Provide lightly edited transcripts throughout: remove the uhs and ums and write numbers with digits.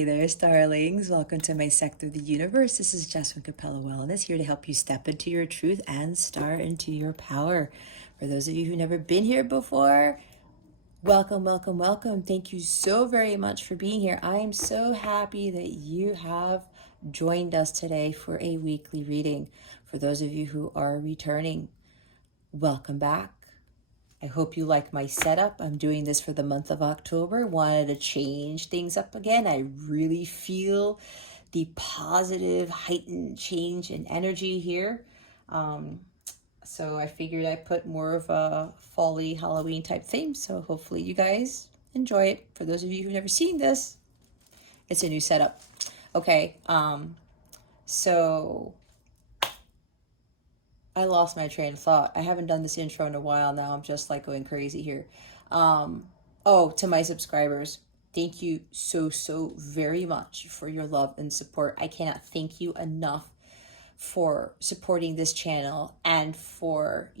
Hey there, starlings. Welcome to my sector of the universe. This is Jess from Capella Wellness, here to help you step into your truth and start into your power. For those of you who've never been here before, welcome, welcome, welcome. Thank you so very much for being here. I am so happy that you have joined us today for a weekly reading. For those of you who are returning, welcome back. I hope you like my setup. I'm doing this for the month of October. Wanted to change things up again. I really feel the positive, heightened change in energy here. So I figured I'd put more of a fall-y Halloween type theme. So hopefully you guys enjoy it. For those of you who've never seen this, it's a new setup. Okay, so I lost my train of thought. I haven't done this intro in a while now. I'm just like going crazy here. To my subscribers, thank you so very much for your love and support. I cannot thank you enough for supporting this channel and for,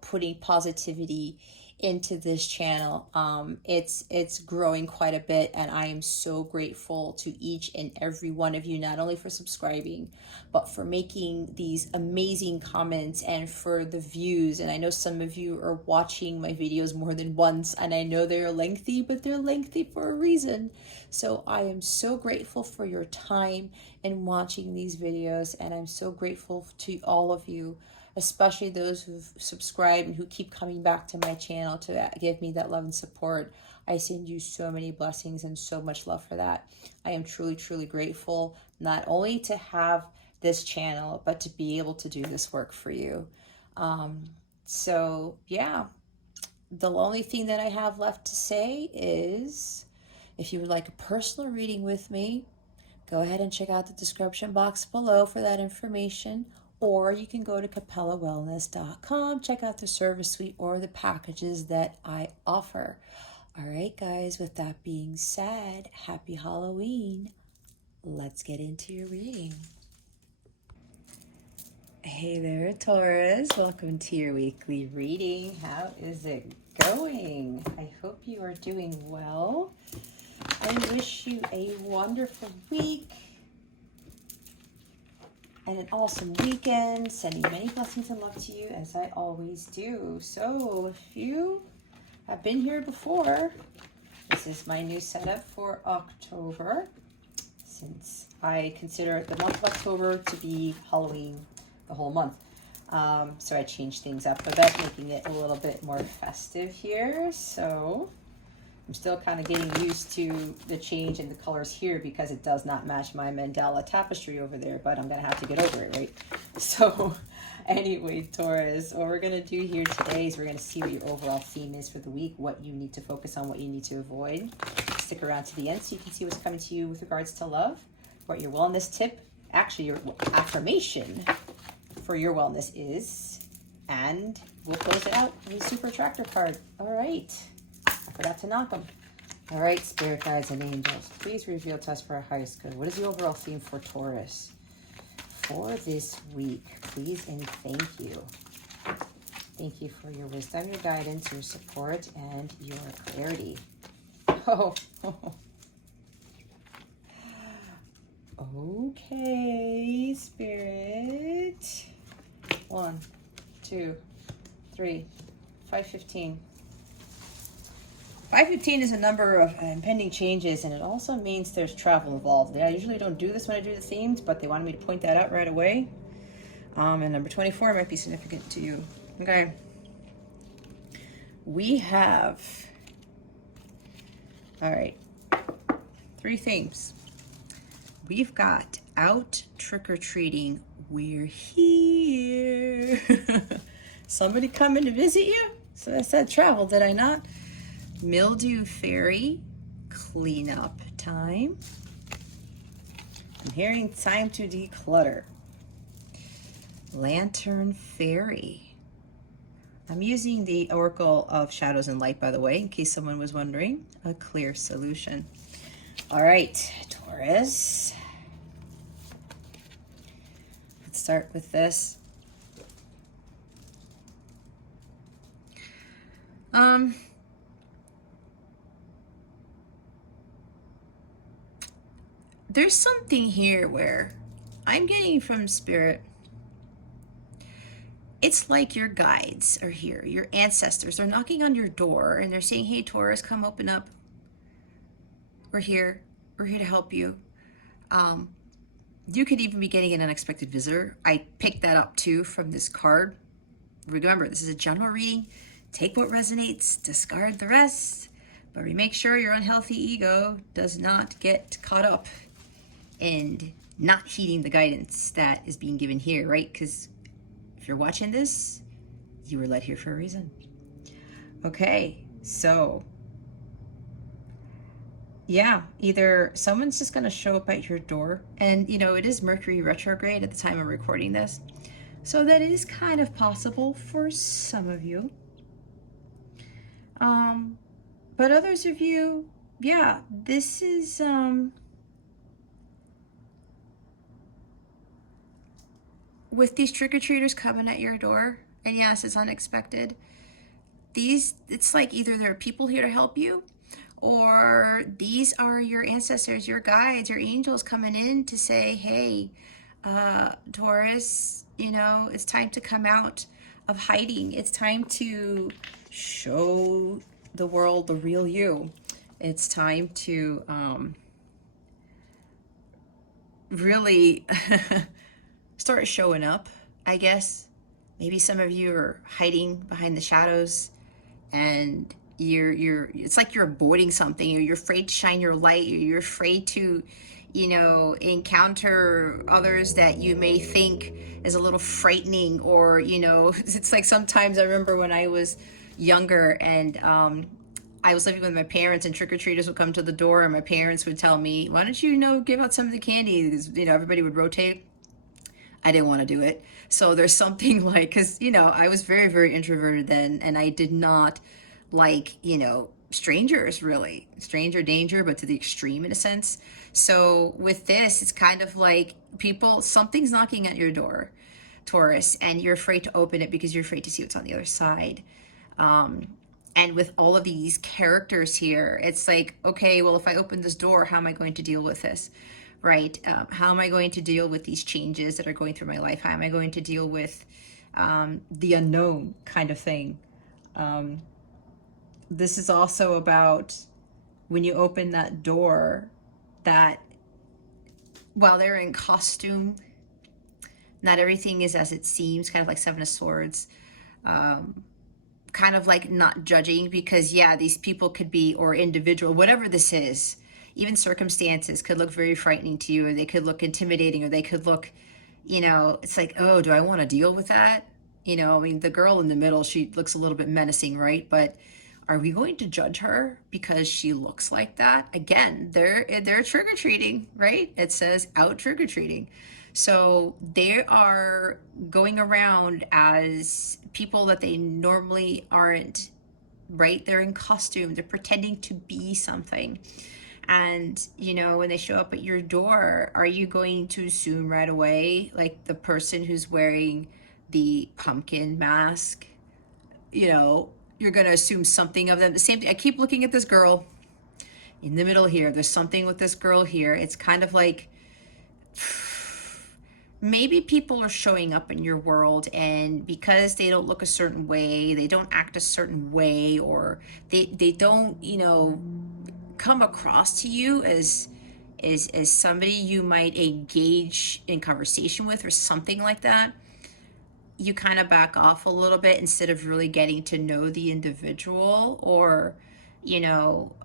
putting positivity into this channel. It's growing quite a bit, and I am so grateful to each and every one of you, not only for subscribing, but for making these amazing comments and for the views. And I know some of you are watching my videos more than once, and I know they're lengthy, but they're lengthy for a reason. So I am so grateful for your time in watching these videos, and I'm so grateful to all of you, especially those who've subscribed and who keep coming back to my channel to give me that love and support. I send you so many blessings and so much love for that. I am truly grateful, not only to have this channel, but to be able to do this work for you. So yeah, the only thing that I have left to say is, if you would like a personal reading with me, go ahead and check out the description box below for that information. Or you can go to capellawellness.com, check out the service suite or the packages that I offer. All right, guys, with that being said, happy Halloween. Let's get into your reading. Hey there, Taurus. Welcome to your weekly reading. How is it going? I hope you are doing well. I wish you a wonderful week and an awesome weekend. Sending many blessings and love to you, as I always do. So if you have been here before, this is my new setup for October, since I consider the month of October to be Halloween the whole month. So I changed things up a bit, making it a little bit more festive here. So I'm still kind of getting used to the change in the colors here because it does not match my mandala tapestry over there, but I'm going to have to get over it, right? So anyway, Taurus, what we're going to do here today is we're going to see what your overall theme is for the week, what you need to focus on, what you need to avoid. Stick around to the end so you can see what's coming to you with regards to love, what your wellness tip, actually your affirmation for your wellness is, and we'll close it out with a super attractor card. All right. Forgot to knock them. All right, spirit guides and angels, please reveal to us for our highest good. What is the overall theme for Taurus for this week? Please and thank you. Thank you for your wisdom, your guidance, your support, and your clarity. Oh. Okay, spirit. 1, 2, 3, 515. 515 is a number of impending changes, and it also means there's travel involved. I usually don't do this when I do the themes, but they wanted me to point that out right away. And number 24 might be significant to you. Okay. We have, all right, 3 themes. We've got out trick-or-treating. We're here. Somebody coming to visit you? So I said travel, did I not? Mildew fairy, cleanup time. I'm hearing time to declutter. Lantern fairy. I'm using the Oracle of Shadows and Light, by the way, in case someone was wondering. A clear solution. All right, Taurus. Let's start with this. there's something here where I'm getting from Spirit. It's like your guides are here, your ancestors. They're knocking on your door and they're saying, hey, Taurus, come open up. We're here. We're here to help you. You could even be getting an unexpected visitor. I picked that up too from this card. Remember, this is a general reading. Take what resonates, discard the rest. But make sure your unhealthy ego does not get caught up in not heeding the guidance that is being given here, right? Because if you're watching this, you were led here for a reason. Okay, so yeah, either someone's just going to show up at your door, and you know, it is Mercury retrograde at the time of recording this, so that is kind of possible for some of you. But others of you, yeah, this is with these trick-or-treaters coming at your door, and yes, it's unexpected. It's like either there are people here to help you, or these are your ancestors, your guides, your angels coming in to say, hey, Taurus, you know, it's time to come out of hiding. It's time to show the world the real you. It's time to really start showing up, I guess. Maybe some of you are hiding behind the shadows, and it's like you're avoiding something, or you're afraid to shine your light, or you're afraid to, you know, encounter others that you may think is a little frightening, or, you know, it's like sometimes I remember when I was younger and I was living with my parents, and trick-or-treaters would come to the door, and my parents would tell me, why don't you, give out some of the candy? Because, everybody would rotate. I didn't want to do it. So there's something like, because, I was very, very introverted then, and I did not like, strangers, really. Stranger danger, but to the extreme in a sense. So with this, it's kind of like something's knocking at your door, Taurus, and you're afraid to open it because you're afraid to see what's on the other side. And with all of these characters here, it's like, okay, well, if I open this door, how am I going to deal with this? Right? How am I going to deal with these changes that are going through my life? How am I going to deal with the unknown kind of thing? This is also about when you open that door, that while they're in costume, not everything is as it seems, kind of like Seven of Swords. Kind of like not judging, because yeah, these people could be, or individual, whatever this is, even circumstances could look very frightening to you, or they could look intimidating, or they could look, it's like, oh, do I want to deal with that? I mean, the girl in the middle, she looks a little bit menacing, right? But are we going to judge her because she looks like that? Again, they're trick-or-treating, right? It says out trick-or-treating. So they are going around as people that they normally aren't, right? They're in costume, they're pretending to be something. And, when they show up at your door, are you going to assume right away, like the person who's wearing the pumpkin mask, you're going to assume something of them. The same thing. I keep looking at this girl in the middle here. There's something with this girl here. It's kind of like, maybe people are showing up in your world, and because they don't look a certain way, they don't act a certain way, or they don't, come across to you as somebody you might engage in conversation with, or something like that, you kind of back off a little bit instead of really getting to know the individual. Or,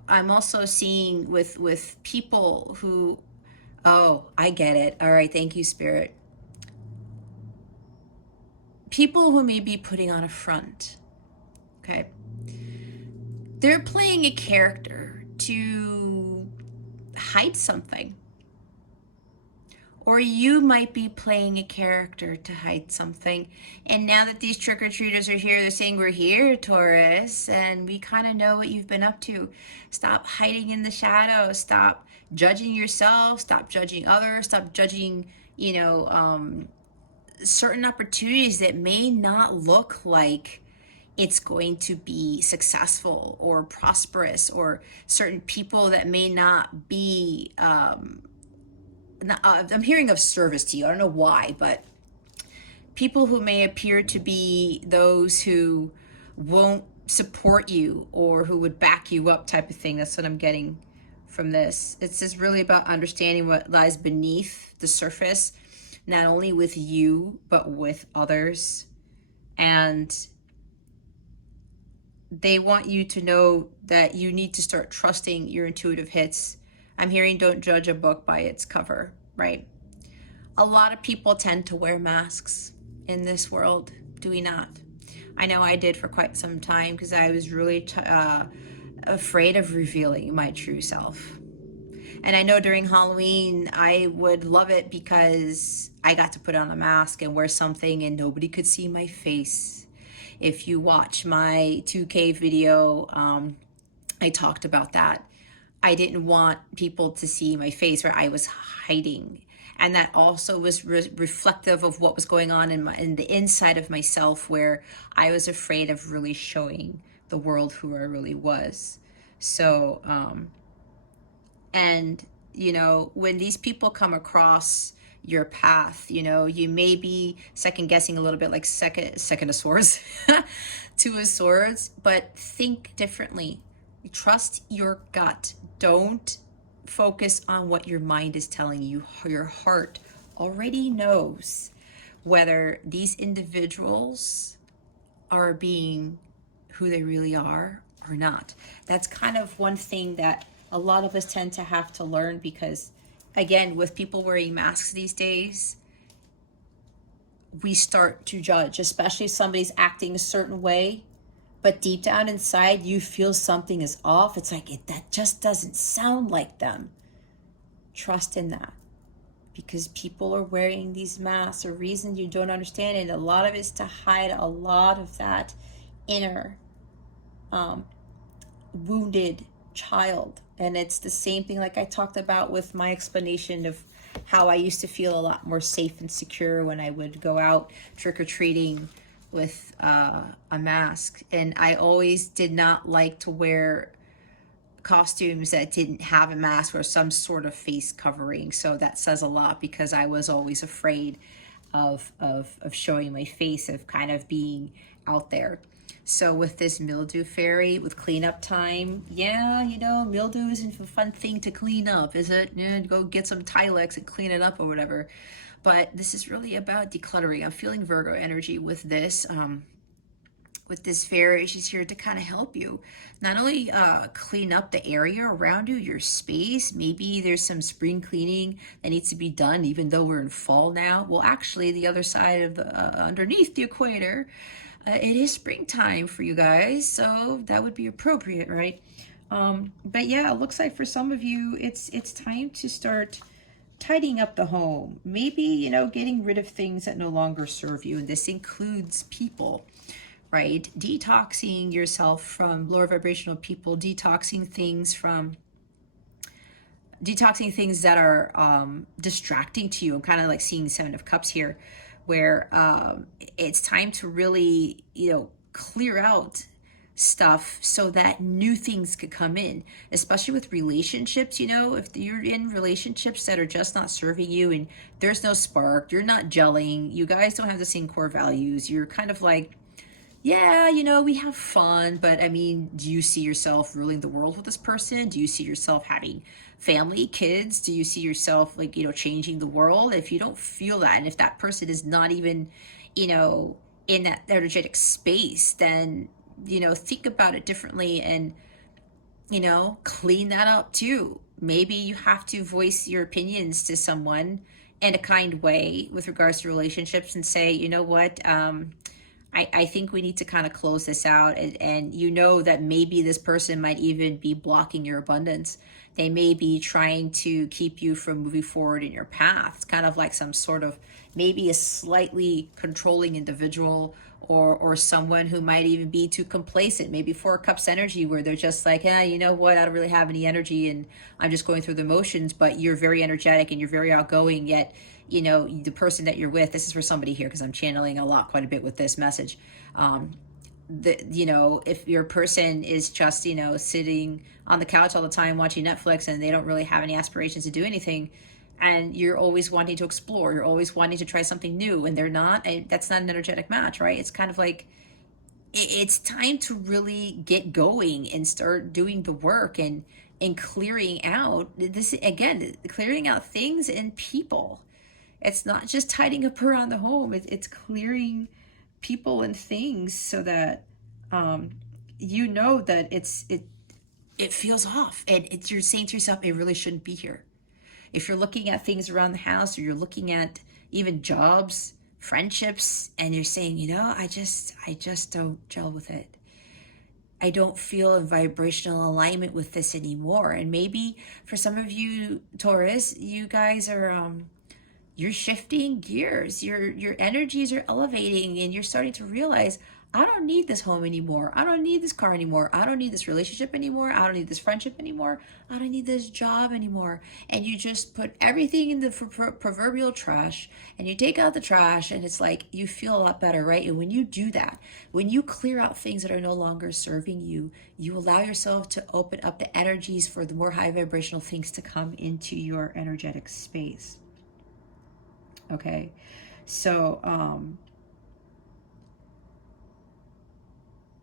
I'm also seeing with people who, oh, I get it. All right, thank you, Spirit. People who may be putting on a front, okay? They're playing a character to hide something. Or you might be playing a character to hide something. And now that these trick-or-treaters are here, they're saying, we're here, Taurus, and we kind of know what you've been up to. Stop hiding in the shadows. Stop judging yourself. Stop judging others. Stop judging, certain opportunities that may not look like it's going to be successful or prosperous, or certain people that may not be I'm hearing of service to you. I don't know why, but people who may appear to be those who won't support you or who would back you up type of thing. That's what I'm getting from this. It's just really about understanding what lies beneath the surface, not only with you, but with others. And they want you to know that you need to start trusting your intuitive hits. I'm hearing don't judge a book by its cover, right? A lot of people tend to wear masks in this world, do we not? I know I did for quite some time because I was really afraid of revealing my true self. And I know during Halloween, I would love it because I got to put on a mask and wear something and nobody could see my face. If you watch my 2K video, I talked about that. I didn't want people to see my face, where I was hiding. And that also was reflective of what was going on in the inside of myself, where I was afraid of really showing the world who I really was. So, and, you know, when these people come across your path, you know, you may be second guessing a little bit, like second of swords, two of swords, but think differently. Trust your gut. Don't focus on what your mind is telling you. Your heart already knows whether these individuals are being who they really are or not. That's kind of one thing that a lot of us tend to have to learn, because again, with people wearing masks these days, we start to judge, especially if somebody's acting a certain way, but deep down inside you feel something is off. It's like, that just doesn't sound like them. Trust in that, because people are wearing these masks, a reason you don't understand it. A lot of it's to hide a lot of that inner wounded child. And it's the same thing like I talked about with my explanation of how I used to feel a lot more safe and secure when I would go out trick-or-treating with a mask. And I always did not like to wear costumes that didn't have a mask or some sort of face covering. So that says a lot, because I was always afraid of showing my face, of kind of being out there. So with this mildew fairy, with cleanup time, yeah, you know, mildew isn't a fun thing to clean up, is it? Yeah, go get some Tilex and clean it up or whatever. But this is really about decluttering. I'm feeling Virgo energy with this fairy. She's here to kind of help you not only clean up the area around you, your space. Maybe there's some spring cleaning that needs to be done, even though we're in fall now. Well, actually, the other side of the underneath the equator, it is springtime for you guys, so that would be appropriate, right? But yeah, it looks like for some of you, it's time to start tidying up the home. Maybe, you know, getting rid of things that no longer serve you, and this includes people, right? Detoxing yourself from lower vibrational people, detoxing things that are distracting to you. I'm kind of like seeing Seven of Cups here, where it's time to really, you know, clear out stuff so that new things could come in, especially with relationships. You know, if you're in relationships that are just not serving you and there's no spark, you're not gelling, you guys don't have the same core values, you're kind of like, yeah, you know, we have fun, but I mean, do you see yourself ruling the world with this person? Do you see yourself having family, kids? Do you see yourself, like, you know, changing the world? If you don't feel that, and if that person is not even, you know, in that energetic space, then, you know, think about it differently and, you know, clean that up too. Maybe you have to voice your opinions to someone in a kind way with regards to relationships and say, you know what, I think we need to kind of close this out. And you know that maybe this person might even be blocking your abundance. They may be trying to keep you from moving forward in your path. It's kind of like some sort of, maybe a slightly controlling individual, or someone who might even be too complacent. Maybe Four of Cups energy, where they're just like, yeah, you know what, I don't really have any energy and I'm just going through the motions. But you're very energetic and you're very outgoing, yet, you know, the person that you're with, this is for somebody here because I'm channeling quite a bit with this message. You know, if your person is just, you know, sitting on the couch all the time watching Netflix and they don't really have any aspirations to do anything, and you're always wanting to explore, you're always wanting to try something new, and they're not, and that's not an energetic match, right? It's kind of like, it's time to really get going and start doing the work and clearing out this, again, clearing out things and people. It's not just tidying up around the home, it's clearing people and things so that you know that it feels off, and you're saying to yourself, it really shouldn't be here. If you're looking at things around the house, or you're looking at even jobs, friendships, and you're saying, I just don't gel with it. I don't feel in vibrational alignment with this anymore. And maybe for some of you, Taurus, you guys are you're shifting gears. Your energies are elevating, and you're starting to realize, I don't need this home anymore. I don't need this car anymore. I don't need this relationship anymore. I don't need this friendship anymore. I don't need this job anymore. And you just put everything in the proverbial trash, and you take out the trash, and it's like you feel a lot better, right? And when you do that, when you clear out things that are no longer serving you, you allow yourself to open up the energies for the more high vibrational things to come into your energetic space. Okay, so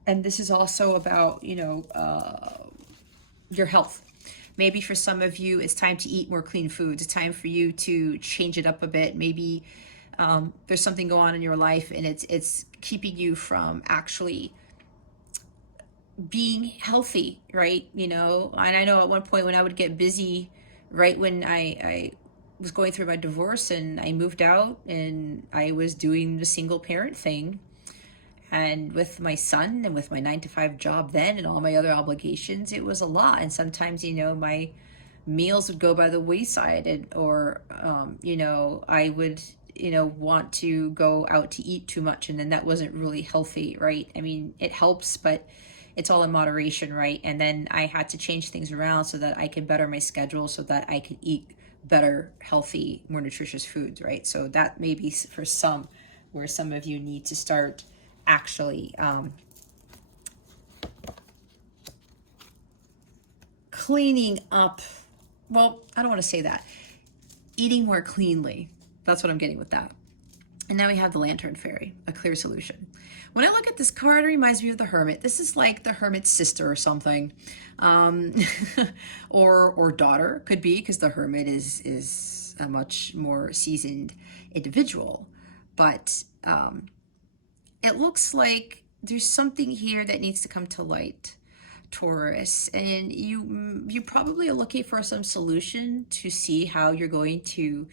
and this is also about, your health. Maybe for some of you, it's time to eat more clean foods. It's time for you to change it up a bit. Maybe there's something going on in your life, and it's keeping you from actually being healthy, right? And I know at one point when I would get busy, right when I was going through my divorce and I moved out and I was doing the single parent thing, and with my son and with my 9-to-5 job then and all my other obligations, it was a lot. And sometimes, my meals would go by the wayside, or I would, want to go out to eat too much, and then that wasn't really healthy, right? I mean, it helps, but it's all in moderation, right? And then I had to change things around so that I could better my schedule, so that I could eat better, healthy, more nutritious foods, right? So that may be for some, where some of you need to start actually cleaning up. Well, I don't want to say that. Eating more cleanly. That's what I'm getting with that. And now we have the Lantern Fairy, a clear solution. When I look at this card, it reminds me of the Hermit. This is like the Hermit's sister or something, or daughter, could be, because the Hermit is a much more seasoned individual. But it looks like there's something here that needs to come to light, Taurus, and you probably are looking for some solution to see how you're going to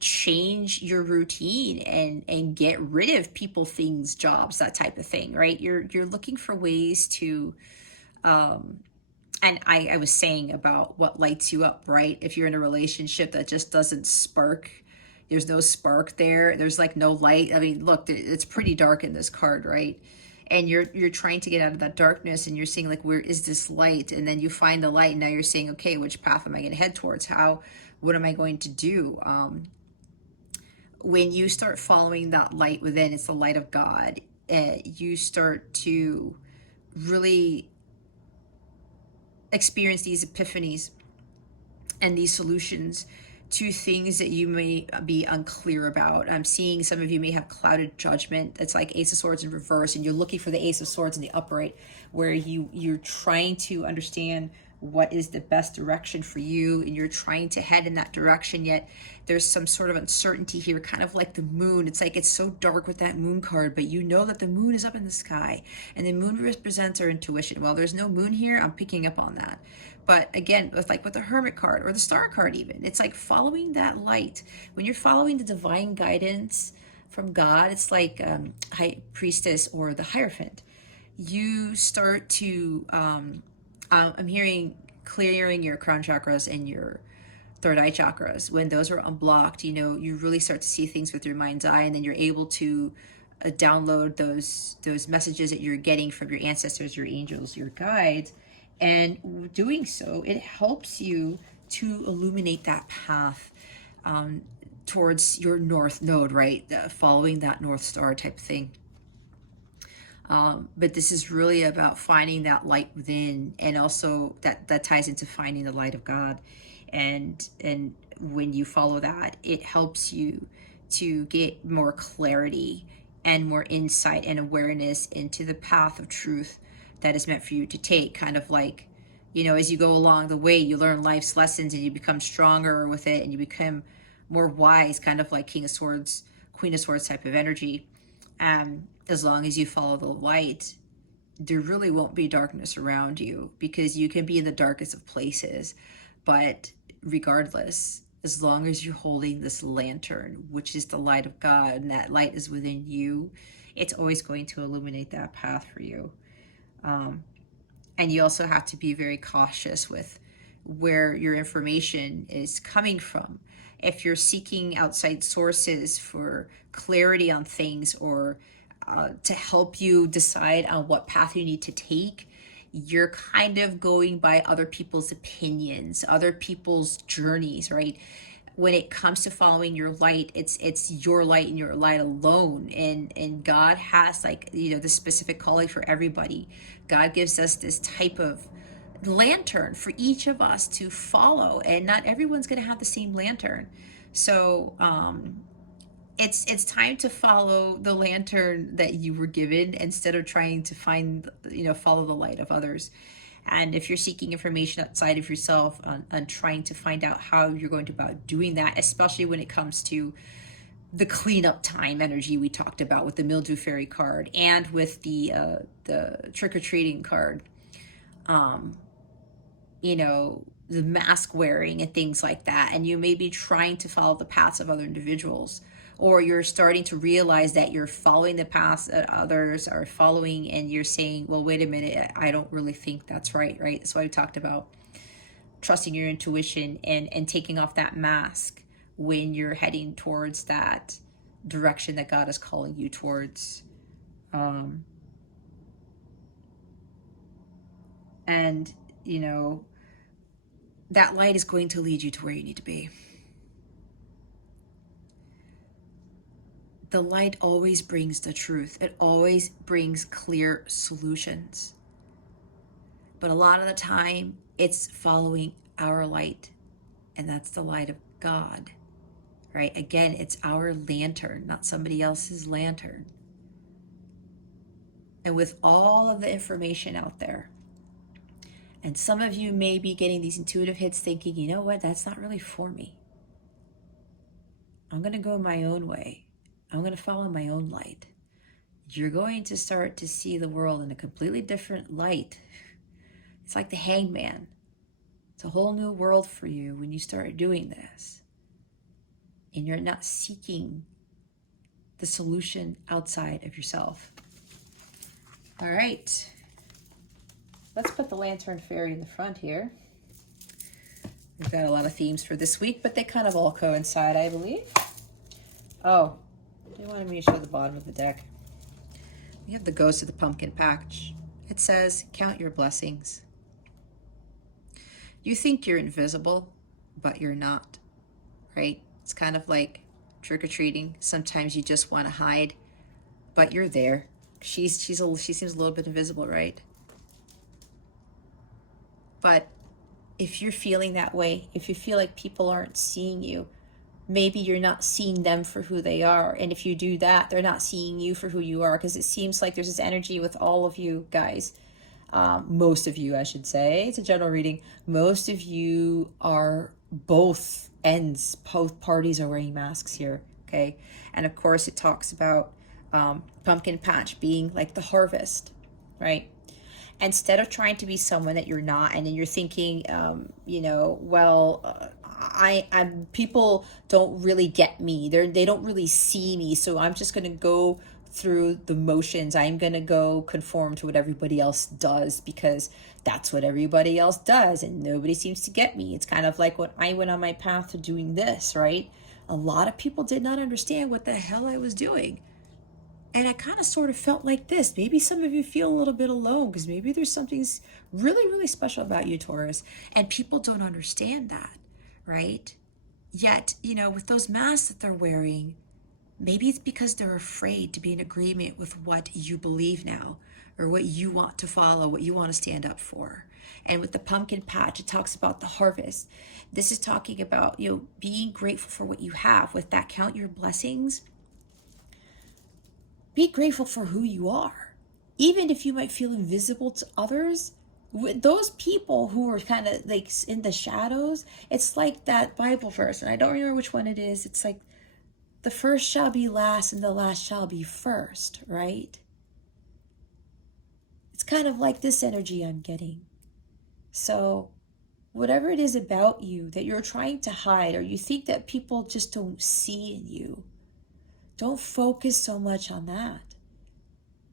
change your routine and get rid of people, things, jobs, that type of thing, right? You're looking for ways to and I was saying about what lights you up, right? If you're in a relationship that just doesn't spark, there's no spark there, there's like no light. I mean, look, it's pretty dark in this card, right? And you're trying to get out of that darkness, and you're seeing like, where is this light? And then you find the light, and now you're saying, okay, which path am I going to head towards? What am I going to do? When you start following that light within, it's the light of God, you start to really experience these epiphanies and these solutions to things that you may be unclear about. I'm seeing some of you may have clouded judgment. It's like Ace of Swords in reverse, and you're looking for the Ace of Swords in the upright, where you're trying to understand what is the best direction for you, and you're trying to head in that direction, yet there's some sort of uncertainty here, kind of like the moon. It's like it's so dark with that moon card, but you know that the moon is up in the sky, and the moon represents our intuition. Well, there's no moon here, I'm picking up on that. But again, with the Hermit card or the Star card even, it's like following that light. When you're following the divine guidance from God, it's like High Priestess or the Hierophant. You start to I'm hearing clearing your crown chakras and your third eye chakras. When those are unblocked, you really start to see things with your mind's eye, and then you're able to download those messages that you're getting from your ancestors, your angels, your guides. And doing so, it helps you to illuminate that path towards your north node, right? Following that North Star type thing. But this is really about finding that light within, and also that ties into finding the light of God. And when you follow that, it helps you to get more clarity and more insight and awareness into the path of truth that is meant for you to take. Kind of like, you know, as you go along the way, you learn life's lessons and you become stronger with it and you become more wise, kind of like King of Swords, Queen of Swords type of energy. As long as you follow the light, there really won't be darkness around you, because you can be in the darkest of places. But regardless, as long as you're holding this lantern, which is the light of God, and that light is within you, it's always going to illuminate that path for you. And you also have to be very cautious with where your information is coming from. If you're seeking outside sources for clarity on things, or to help you decide on what path you need to take, you're kind of going by other people's opinions, other people's journeys, right? When it comes to following your light, it's your light and your light alone. And God has, like, you know, the specific calling for everybody. God gives us this type of lantern for each of us to follow, and not everyone's going to have the same lantern. So it's time to follow the lantern that you were given, instead of trying to find, you know, follow the light of others. And if you're seeking information outside of yourself on trying to find out how you're going to about doing that, especially when it comes to the cleanup time energy we talked about with the Mildew Fairy card and with the trick-or-treating card, you know, the mask wearing and things like that, and you may be trying to follow the paths of other individuals, or you're starting to realize that you're following the paths that others are following, and you're saying, well, wait a minute, I don't really think that's right? That's why we talked about trusting your intuition and taking off that mask when you're heading towards that direction that God is calling you towards. And, you know, that light is going to lead you to where you need to be. The light always brings the truth. It always brings clear solutions. But a lot of the time, it's following our light, and that's the light of God, right? Again, it's our lantern, not somebody else's lantern. And with all of the information out there, and some of you may be getting these intuitive hits thinking, you know what, that's not really for me. I'm going to go my own way. I'm going to follow my own light. You're going to start to see the world in a completely different light. It's like the hangman. It's a whole new world for you when you start doing this. And you're not seeking the solution outside of yourself. All right. Let's put the Lantern Fairy in the front here. We've got a lot of themes for this week, but they kind of all coincide, I believe. Oh, they wanted me to show the bottom of the deck. We have the Ghost of the Pumpkin Patch. It says, count your blessings. You think you're invisible, but you're not, right? It's kind of like trick-or-treating. Sometimes you just want to hide, but you're there. She seems a little bit invisible, right? But if you're feeling that way, if you feel like people aren't seeing you, maybe you're not seeing them for who they are. And if you do that, they're not seeing you for who you are, because it seems like there's this energy with all of you guys. Most of you, I should say. It's a general reading. Most of you are both ends. Both parties are wearing masks here, okay? And of course, it talks about pumpkin patch being like the harvest, right? Instead of trying to be someone that you're not, and then you're thinking, you know, well, I'm people don't really get me. They don't really see me, so I'm just going to go through the motions. I'm going to go conform to what everybody else does because that's what everybody else does, and nobody seems to get me. It's kind of like when I went on my path to doing this, right? A lot of people did not understand what the hell I was doing. And I kind of sort of felt like this. Maybe some of you feel a little bit alone because maybe there's something really, really special about you, Taurus, and people don't understand that, right? Yet, you know, with those masks that they're wearing, maybe it's because they're afraid to be in agreement with what you believe now, or what you want to follow, what you want to stand up for. And with the pumpkin patch, it talks about the harvest. This is talking about, you know, being grateful for what you have. With that, count your blessings. Be grateful for who you are. Even if you might feel invisible to others, with those people who are kind of like in the shadows, it's like that Bible verse, and I don't remember which one it is. It's like, the first shall be last and the last shall be first, right? It's kind of like this energy I'm getting. So whatever it is about you that you're trying to hide, or you think that people just don't see in you, don't focus so much on that.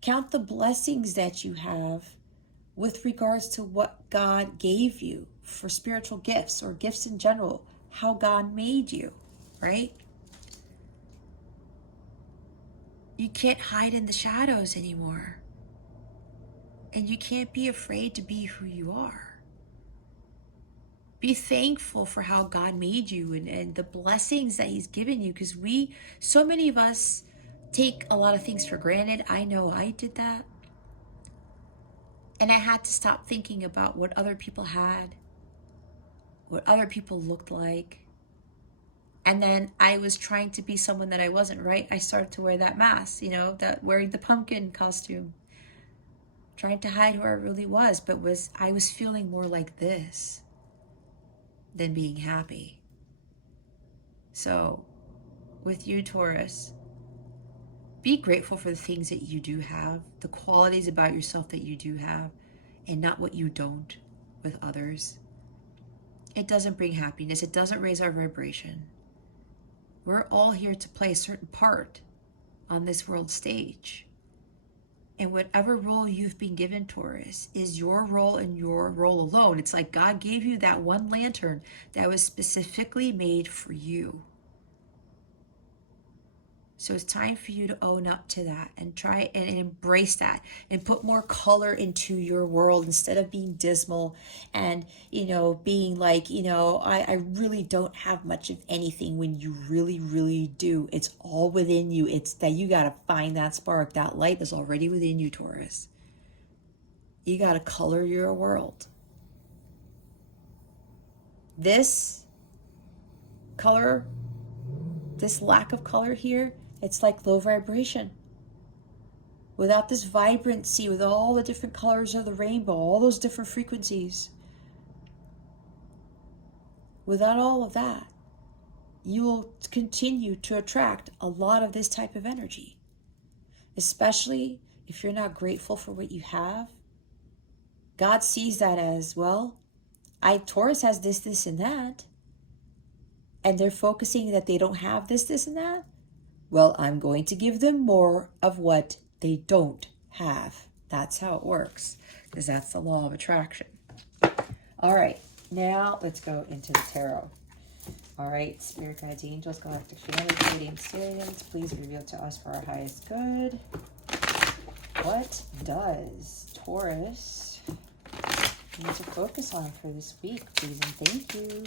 Count the blessings that you have with regards to what God gave you for spiritual gifts or gifts in general, how God made you, right? You can't hide in the shadows anymore. And you can't be afraid to be who you are. Be thankful for how God made you and the blessings that he's given you, because so many of us take a lot of things for granted. I know I did that. And I had to stop thinking about what other people had, what other people looked like. And then I was trying to be someone that I wasn't, right? I started to wear that mask, you know, that wearing the pumpkin costume, trying to hide who I really was, but I was feeling more like this than being happy. So with you, Taurus, be grateful for the things that you do have, the qualities about yourself that you do have, and not what you don't with others. It doesn't bring happiness. It doesn't raise our vibration. We're all here to play a certain part on this world stage. And whatever role you've been given, Taurus, is your role and your role alone. It's like God gave you that one lantern that was specifically made for you. So it's time for you to own up to that and try and embrace that and put more color into your world instead of being dismal and, you know, being like, you know, I really don't have much of anything, when you really, really do. It's all within you. It's that you got to find that spark. That light is already within you, Taurus. You got to color your world. This color, this lack of color here, it's like low vibration. Without this vibrancy, with all the different colors of the rainbow, all those different frequencies, without all of that, you will continue to attract a lot of this type of energy. Especially if you're not grateful for what you have. God sees that as, well, Taurus has this, this, and that. And they're focusing that they don't have this, this, and that. Well, I'm going to give them more of what they don't have. That's how it works, because that's the law of attraction. All right, now let's go into the tarot. All right, spirit guides, angels, galactic family, Palladium stallions, please reveal to us for our highest good. What does Taurus need to focus on for this week, please and thank you.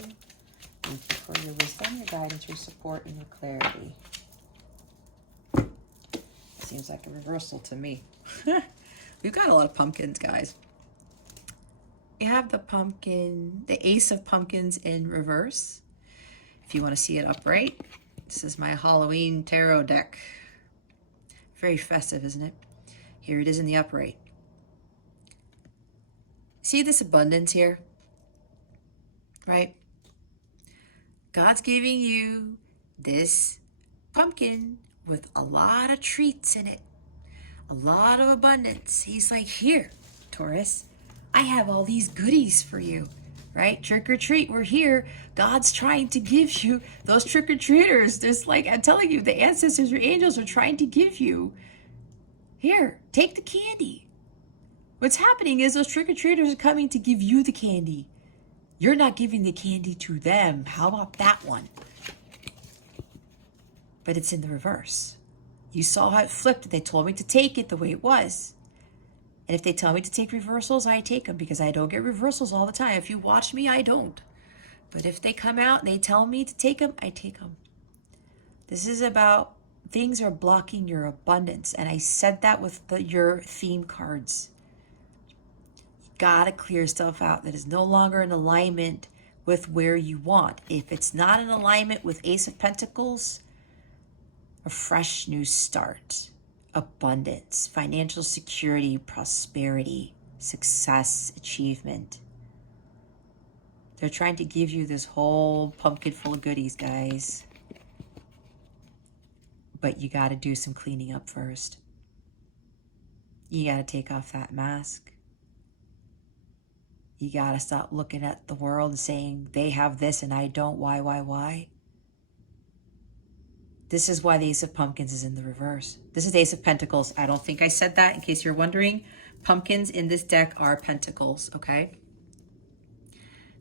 Thank you for your wisdom, your guidance, your support, and your clarity. Seems like a reversal to me. We've got a lot of pumpkins, guys. You have the pumpkin, the Ace of Pumpkins in reverse. If you want to see it upright, this is my Halloween tarot deck. Very festive, isn't it? Here it is in the upright. See this abundance here? Right? God's giving you this pumpkin with a lot of treats in it, a lot of abundance. He's like, here, Taurus, I have all these goodies for you, right? Trick or treat, we're here. God's trying to give you those trick or treaters. Just like I'm telling you, the ancestors or angels are trying to give you, here, take the candy. What's happening is those trick or treaters are coming to give you the candy. You're not giving the candy to them. How about that one? But it's in the reverse. You saw how it flipped. They told me to take it the way it was. And if they tell me to take reversals, I take them, because I don't get reversals all the time. If you watch me, I don't. But if they come out and they tell me to take them, I take them. This is about things are blocking your abundance. And I said that with your theme cards. gotta clear stuff out that is no longer in alignment with where you want. If it's not in alignment with Ace of Pentacles, a fresh new start, abundance, financial security, prosperity, success, achievement. They're trying to give you this whole pumpkin full of goodies, guys. But you got to do some cleaning up first. You got to take off that mask. You got to stop looking at the world and saying, they have this and I don't. Why? This is why the Ace of Pumpkins is in the reverse. This is Ace of Pentacles. I don't think I said that in case you're wondering. Pumpkins in this deck are pentacles, okay?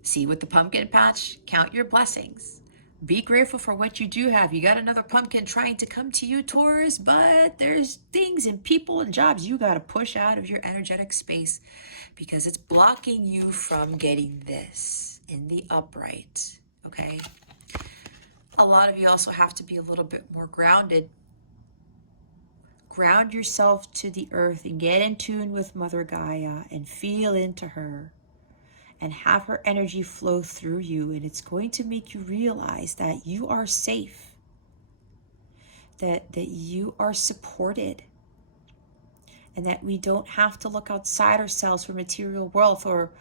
See with the pumpkin patch, count your blessings. Be grateful for what you do have. You got another pumpkin trying to come to you, Taurus, but there's things and people and jobs you got to push out of your energetic space because it's blocking you from getting this in the upright, okay? A lot of you also have to be a little bit more grounded. Ground yourself to the earth and get in tune with Mother Gaia and feel into her and have her energy flow through you. And it's going to make you realize that you are safe, that you are supported, and that we don't have to look outside ourselves for material wealth or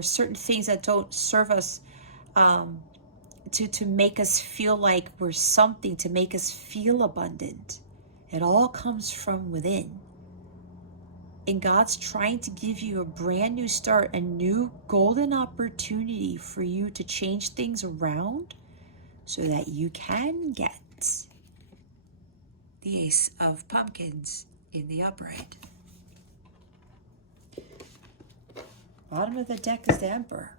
certain things that don't serve us to make us feel like we're something, to make us feel abundant. It all comes from within. And God's trying to give you a brand new start, a new golden opportunity for you to change things around so that you can get the Ace of Pumpkins in the upright. Bottom of the deck is the Emperor.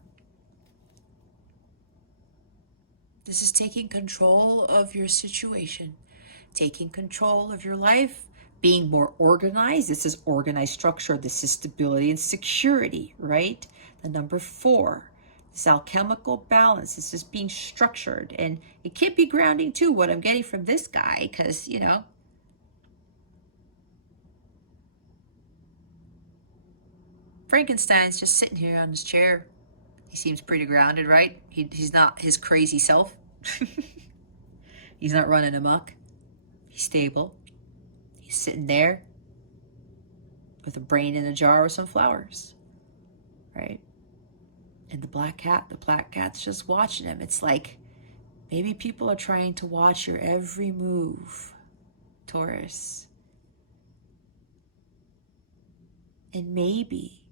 This is taking control of your situation, taking control of your life, being more organized. This is organized structure. This is stability and security, right? The number 4, this alchemical balance. This is being structured. And it could be grounding too, what I'm getting from this guy, because, you know, Frankenstein's just sitting here on his chair. He seems pretty grounded, right? He's not his crazy self. He's not running amok. He's stable. He's sitting there with a brain in a jar with some flowers, right? And the black cat's just watching him. It's like maybe people are trying to watch your every move, Taurus. And maybe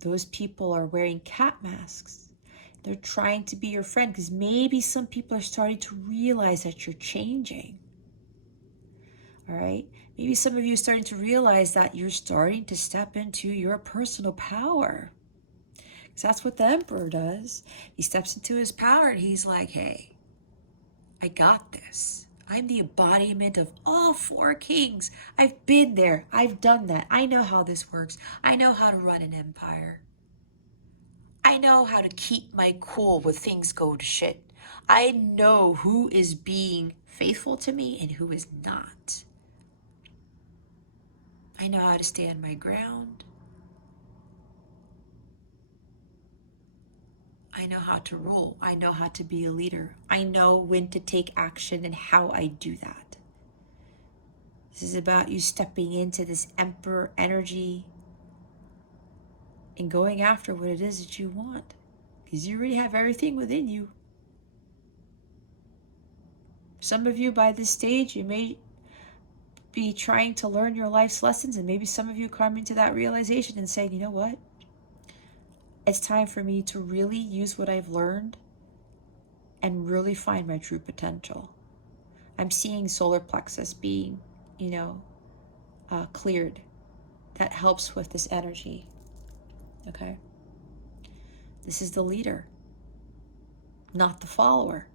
those people are wearing cat masks. They're trying to be your friend because maybe some people are starting to realize that you're changing. All right? Maybe some of you are starting to realize that you're starting to step into your personal power. Because that's what the Emperor does. He steps into his power and he's like, hey, I got this. I'm the embodiment of all 4 kings. I've been there. I've done that. I know how this works. I know how to run an empire. I know how to keep my cool when things go to shit. I know who is being faithful to me and who is not. I know how to stand my ground. I know how to rule. I know how to be a leader. I know when to take action and how I do that. This is about you stepping into this Emperor energy and going after what it is that you want. Because you already have everything within you. Some of you by this stage, you may be trying to learn your life's lessons, and maybe some of you coming to that realization and saying, you know what? It's time for me to really use what I've learned and really find my true potential. I'm seeing solar plexus being, cleared. That helps with this energy. Okay? This is the leader, not the follower.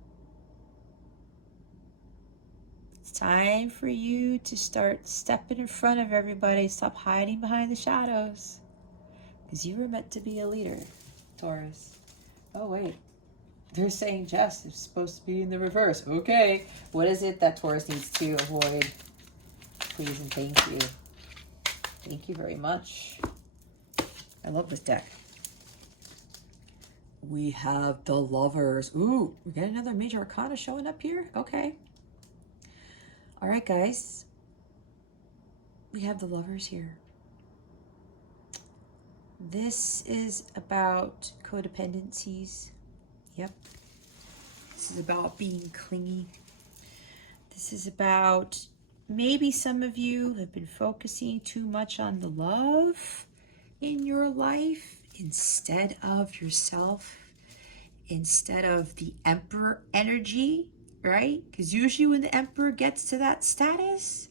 It's time for you to start stepping in front of everybody. Stop hiding behind the shadows. Because you were meant to be a leader, Taurus. Oh, wait. They're saying Jess is supposed to be in the reverse. Okay. What is it that Taurus needs to avoid? Please and thank you. Thank you very much. I love this deck. We have the Lovers. Ooh, we got another major arcana showing up here. Okay. All right, guys. We have the Lovers here. This is about codependencies. Yep. This is about being clingy. This is about maybe some of you have been focusing too much on the love in your life instead of yourself, instead of the Emperor energy, right? Because usually when the Emperor gets to that status,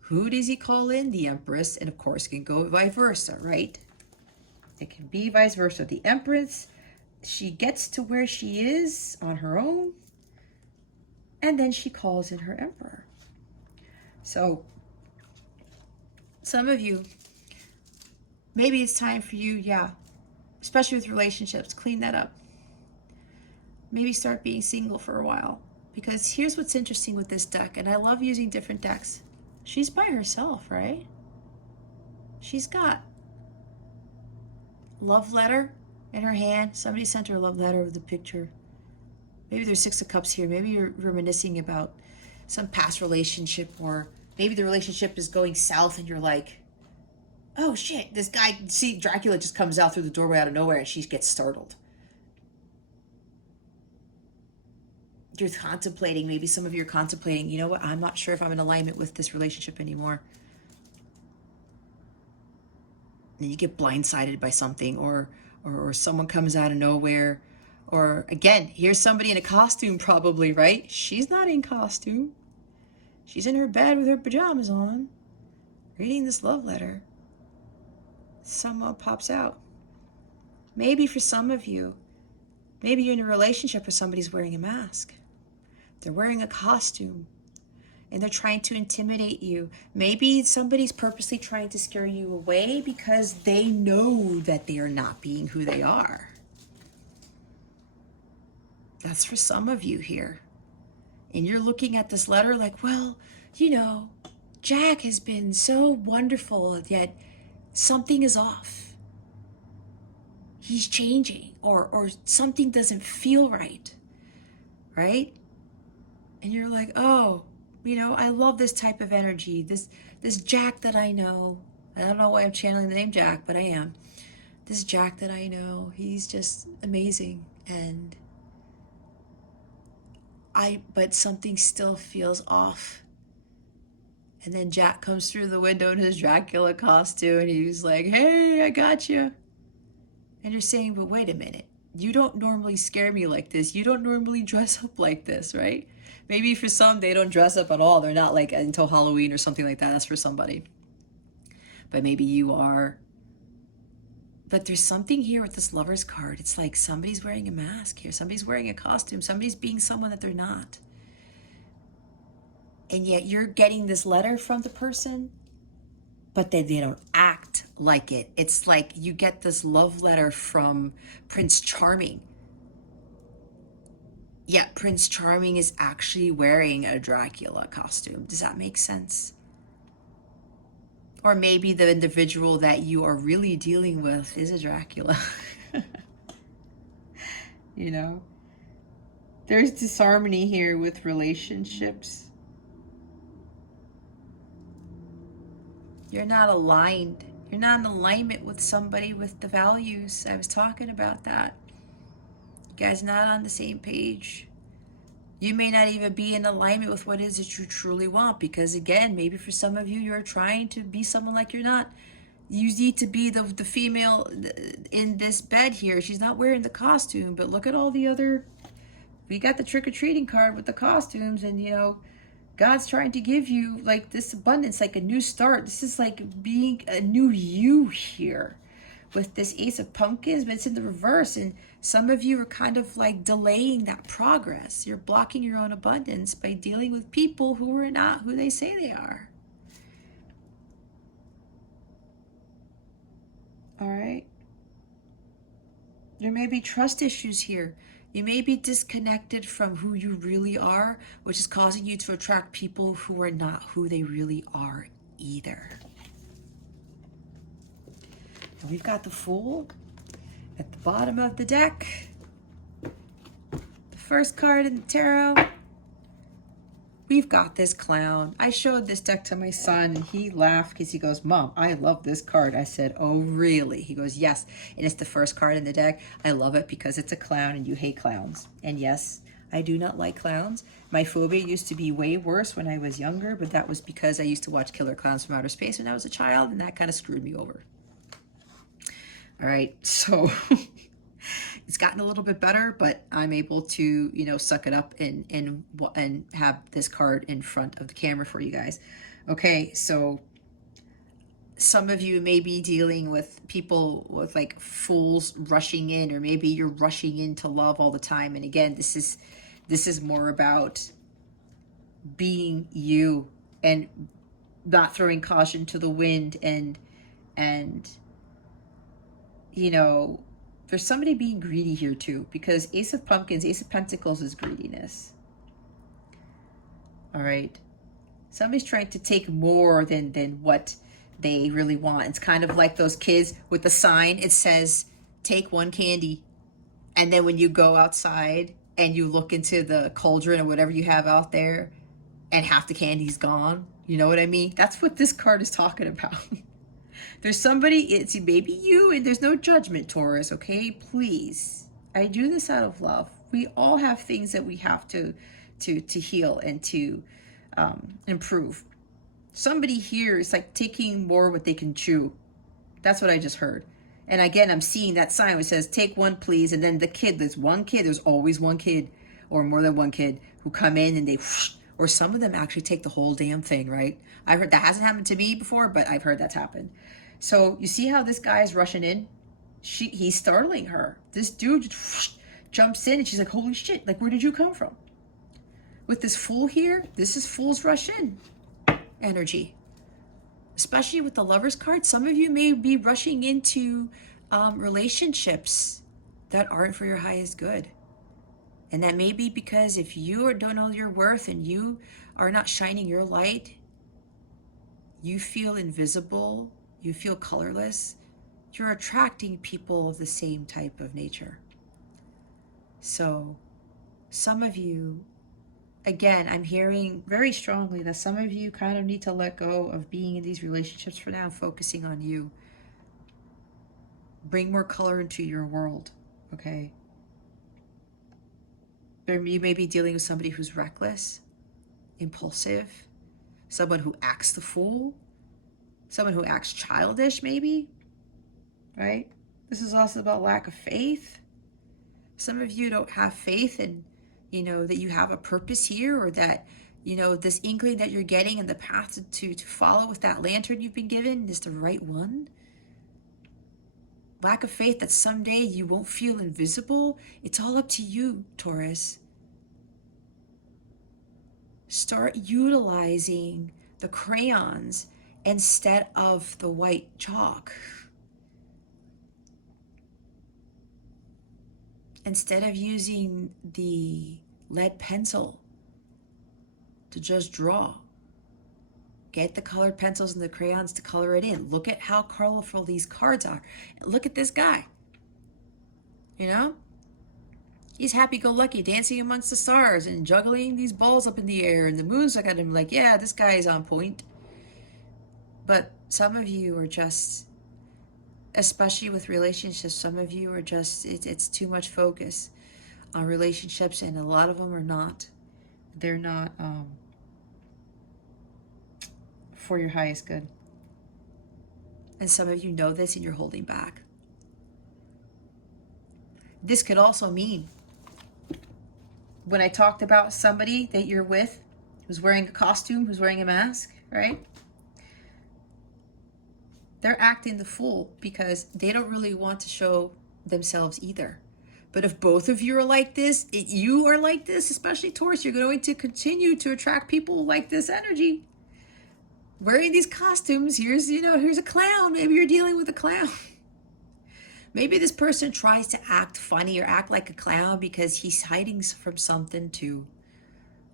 who does he call in? The Empress. And of course, it can go vice versa, right? It can be vice versa. The Empress, she gets to where she is on her own, and then she calls in her Emperor. So some of you, maybe it's time for you, yeah, especially with relationships, clean that up. Maybe start being single for a while. Because here's what's interesting with this deck, and I love using different decks. She's by herself, right? She's got love letter in her hand. Somebody sent her a love letter with a picture. Maybe there's 6 of Cups here. Maybe you're reminiscing about some past relationship, or maybe the relationship is going south and you're like, oh shit, this guy, see, Dracula just comes out through the doorway out of nowhere and she gets startled. You're contemplating, maybe some of you are contemplating, you know what, I'm not sure if I'm in alignment with this relationship anymore. And you get blindsided by something, or someone comes out of nowhere. Or again, here's somebody in a costume probably, right? She's not in costume. She's in her bed with her pajamas on, reading this love letter. Someone pops out. Maybe for some of you, maybe you're in a relationship where somebody's wearing a mask. They're wearing a costume and they're trying to intimidate you. Maybe somebody's purposely trying to scare you away because they know that they are not being who they are. That's for some of you here. And you're looking at this letter like, well, you know, Jack has been so wonderful, yet something is off. He's changing, or something doesn't feel right, right? And you're like, oh, you know, I love this type of energy. This Jack that I know. I don't know why I'm channeling the name Jack, but I am. This Jack that I know, he's just amazing. But something still feels off. And then Jack comes through the window in his Dracula costume and he's like, hey, I got you. And you're saying, but wait a minute. You don't normally scare me like this. You don't normally dress up like this, right? Maybe for some, they don't dress up at all. They're not like until Halloween or something like that. That's for somebody. But maybe you are. But there's something here with this Lover's card. It's like somebody's wearing a mask here. Somebody's wearing a costume. Somebody's being someone that they're not. And yet you're getting this letter from the person, but they don't act like it. It's like you get this love letter from Prince Charming. Yet Prince Charming is actually wearing a Dracula costume. Does that make sense? Or maybe the individual that you are really dealing with is a Dracula. You know? There's disharmony here with relationships. You're not aligned. You're not in alignment with somebody with the values. I was talking about that. You guys are not on the same page. You may not even be in alignment with what it is that you truly want, because again, maybe for some of you, you're trying to be someone like you're not. You need to be the female in this bed here. She's not wearing the costume, but look at all the other, we got the trick-or-treating card with the costumes, and you know, God's trying to give you like this abundance, like a new start. This is like being a new you here with this Ace of Pumpkins, but it's in the reverse. And some of you are kind of like delaying that progress. You're blocking your own abundance by dealing with people who are not who they say they are. All right. There may be trust issues here. You may be disconnected from who you really are, which is causing you to attract people who are not who they really are either. We've got the Fool at the bottom of the deck. The first card in the tarot. We've got this Clown. I showed this deck to my son and he laughed because he goes, Mom, I love this card. I said, oh, really? He goes, yes. And it's the first card in the deck. I love it because it's a clown and you hate clowns. And yes, I do not like clowns. My phobia used to be way worse when I was younger, but that was because I used to watch Killer Clowns from Outer Space when I was a child, and that kind of screwed me over. All right, so it's gotten a little bit better, but I'm able to, you know, suck it up and have this card in front of the camera for you guys. Okay, so some of you may be dealing with people with like fools rushing in, or maybe you're rushing into love all the time. And again, this is more about being you and not throwing caution to the wind, and you know, there's somebody being greedy here too, because Ace of Pumpkins, Ace of Pentacles is greediness. All right. Somebody's trying to take more than what they really want. It's kind of like those kids with the sign. It says, take one candy. And then when you go outside and you look into the cauldron or whatever you have out there and half the candy's gone. You know what I mean? That's what this card is talking about. There's somebody, it's maybe you, and there's no judgment, Taurus, okay? Please. I do this out of love. We all have things that we have to heal and to improve. Somebody here is like taking more what they can chew. That's what I just heard. And again, I'm seeing that sign which says, take one, please. And then the kid, there's one kid, there's always one kid or more than one kid who come in and they, whoosh, or some of them actually take the whole damn thing, right? I've heard that hasn't happened to me before, but I've heard that's happened. So you see how this guy is rushing in? He's startling her. This dude just whoosh, jumps in and she's like, holy shit, like, where did you come from? With this Fool here, this is Fool's rush in energy. Especially with the Lover's card, some of you may be rushing into relationships that aren't for your highest good. And that may be because if you don't know your worth and you are not shining your light, you feel invisible, you feel colorless, you're attracting people of the same type of nature. So some of you, again, I'm hearing very strongly that some of you kind of need to let go of being in these relationships for now, focusing on you. Bring more color into your world, okay? You may be dealing with somebody who's reckless, impulsive, someone who acts the fool, someone who acts childish maybe, right? This is also about lack of faith. Some of you don't have faith in, you know, that you have a purpose here, or that, you know, this inkling that you're getting and the path to follow with that lantern you've been given is the right one. Lack of faith that someday you won't feel invisible. It's all up to you, Taurus. Start utilizing the crayons instead of the white chalk. Instead of using the lead pencil to just draw, get the colored pencils and the crayons to color it in. Look at how colorful these cards are. Look at this guy. You know? He's happy-go-lucky, dancing amongst the stars and juggling these balls up in the air, and the moon's looking at him like, yeah, this guy is on point. But some of you are just, especially with relationships, some of you are just, it's too much focus on relationships, and a lot of them are not. They're not for your highest good. And some of you know this and you're holding back. This could also mean, when I talked about somebody that you're with who's wearing a costume, who's wearing a mask, right? They're acting the fool because they don't really want to show themselves either. But if both of you are like this, you are like this, especially Taurus, you're going to continue to attract people like this energy. Wearing these costumes, here's a clown. Maybe you're dealing with a clown. Maybe this person tries to act funny or act like a clown because he's hiding from something too.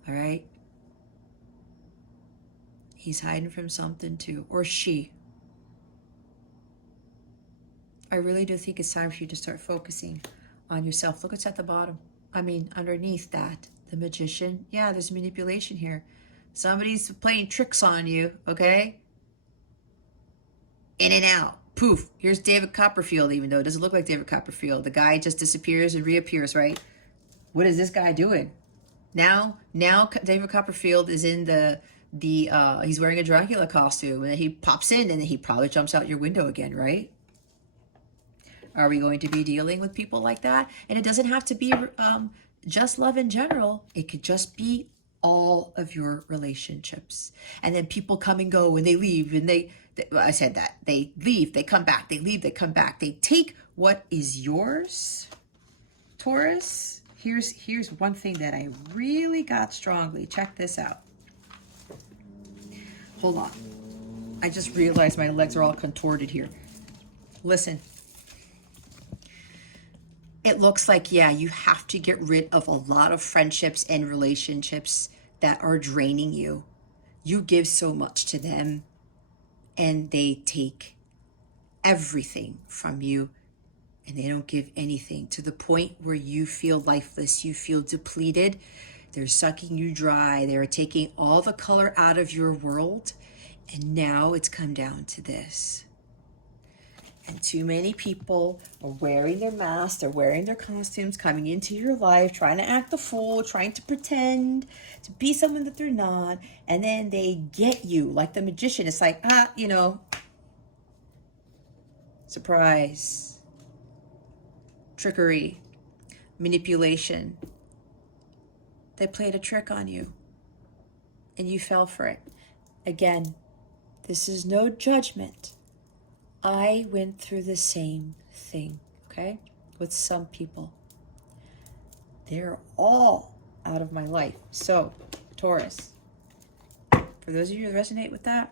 All right? He's hiding from something too. Or she. I really do think it's time for you to start focusing on yourself. Look what's at the bottom. I mean, underneath that, the Magician. Yeah, there's manipulation here. Somebody's playing tricks on you, okay? In and out. Poof. Here's David Copperfield, even though it doesn't look like David Copperfield. The guy just disappears and reappears, right? What is this guy doing? Now David Copperfield is in he's wearing a Dracula costume, and he pops in, and then he probably jumps out your window again, right? Are we going to be dealing with people like that? And it doesn't have to be just love in general. It could just be all of your relationships. And then people come and go, and they leave, and I said that. They leave, they come back, they leave, they come back. They take what is yours, Taurus. Here's one thing that I really got strongly. Check this out. Hold on. I just realized my legs are all contorted here. Listen. It looks like, yeah, you have to get rid of a lot of friendships and relationships that are draining you. You give so much to them, and they take everything from you, and they don't give anything, to the point where you feel lifeless, you feel depleted. They're sucking you dry. They're taking all the color out of your world, and now it's come down to this. And too many people are wearing their masks, they're wearing their costumes, coming into your life, trying to act the fool, trying to pretend to be someone that they're not. And then they get you like the Magician. It's like, surprise, trickery, manipulation. They played a trick on you, and you fell for it. Again, this is no judgment. I went through the same thing, okay, with some people. They're all out of my life. So, Taurus, for those of you that resonate with that,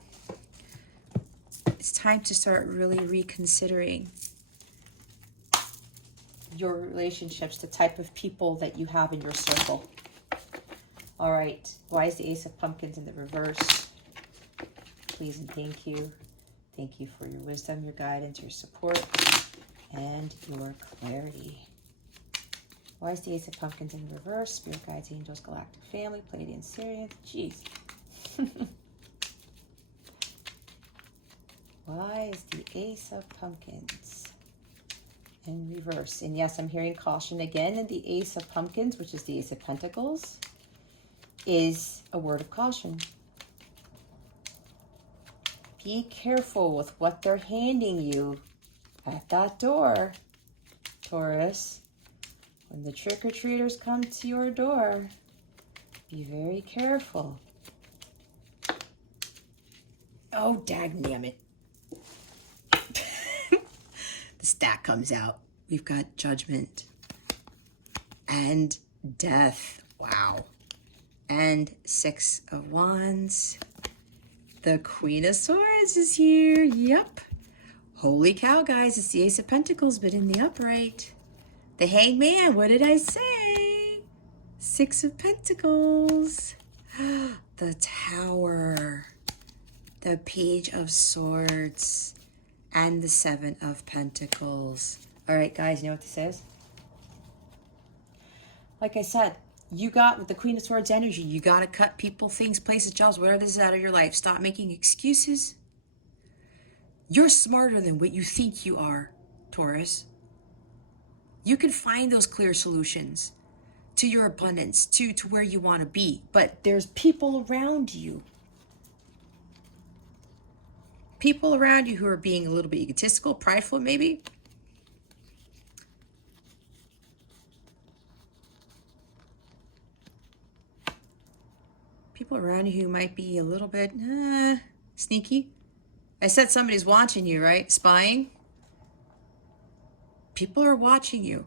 it's time to start really reconsidering your relationships, the type of people that you have in your circle. All right, why is the Ace of Pumpkins in the reverse? Please and thank you. Thank you for your wisdom, your guidance, your support, and your clarity. Why is the Ace of Pumpkins in reverse? Spirit guides, angels, galactic family, Pleiadian, Syrian. Jeez. Why is the Ace of Pumpkins in reverse? And yes, I'm hearing caution again. And the Ace of Pumpkins, which is the Ace of Pentacles, is a word of caution. Be careful with what they're handing you at that door, Taurus. When the trick-or-treaters come to your door, be very careful. Oh, dagnammit. The stack comes out. We've got Judgment and Death. Wow. And Six of Wands. The Queen of Swords is here. Yep. Holy cow, guys. It's the Ace of Pentacles, but in the upright. The Hanged Man. What did I say? Six of Pentacles. The Tower. The Page of Swords. And the Seven of Pentacles. All right, guys. You know what this is? Like I said, you got, with the Queen of Swords energy, you got to cut people, things, places, jobs, whatever this is out of your life. Stop making excuses. You're smarter than what you think you are, Taurus. You can find those clear solutions to your abundance, to where you want to be. But there's people around you. People around you who are being a little bit egotistical, prideful maybe. People around you who might be a little bit sneaky. I said somebody's watching you, right? Spying. People are watching you.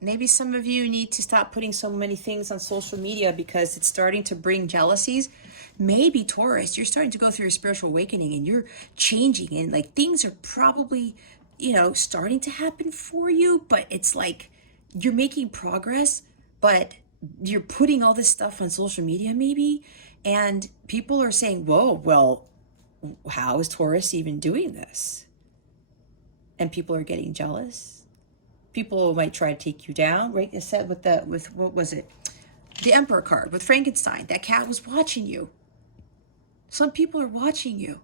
Maybe some of you need to stop putting so many things on social media because it's starting to bring jealousies. Maybe, Taurus, you're starting to go through a spiritual awakening and you're changing, and like things are probably, starting to happen for you, but it's like you're making progress, but you're putting all this stuff on social media maybe, and people are saying, whoa, well, how is Taurus even doing this? and people are getting jealous. People might try to take you down, right? It said with what was it? The Emperor card with Frankenstein. That cat was watching you. Some people are watching you.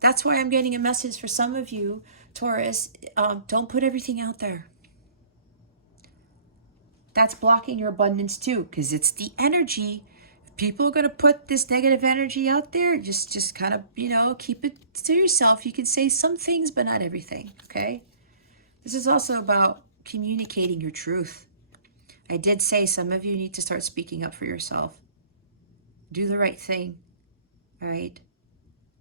That's why I'm getting a message for some of you, Taurus. Don't put everything out there. That's blocking your abundance too, because it's the energy. If people are going to put this negative energy out there, just kind of, keep it to yourself. You can say some things, but not everything, okay? This is also about communicating your truth. I did say some of you need to start speaking up for yourself. Do the right thing, all right?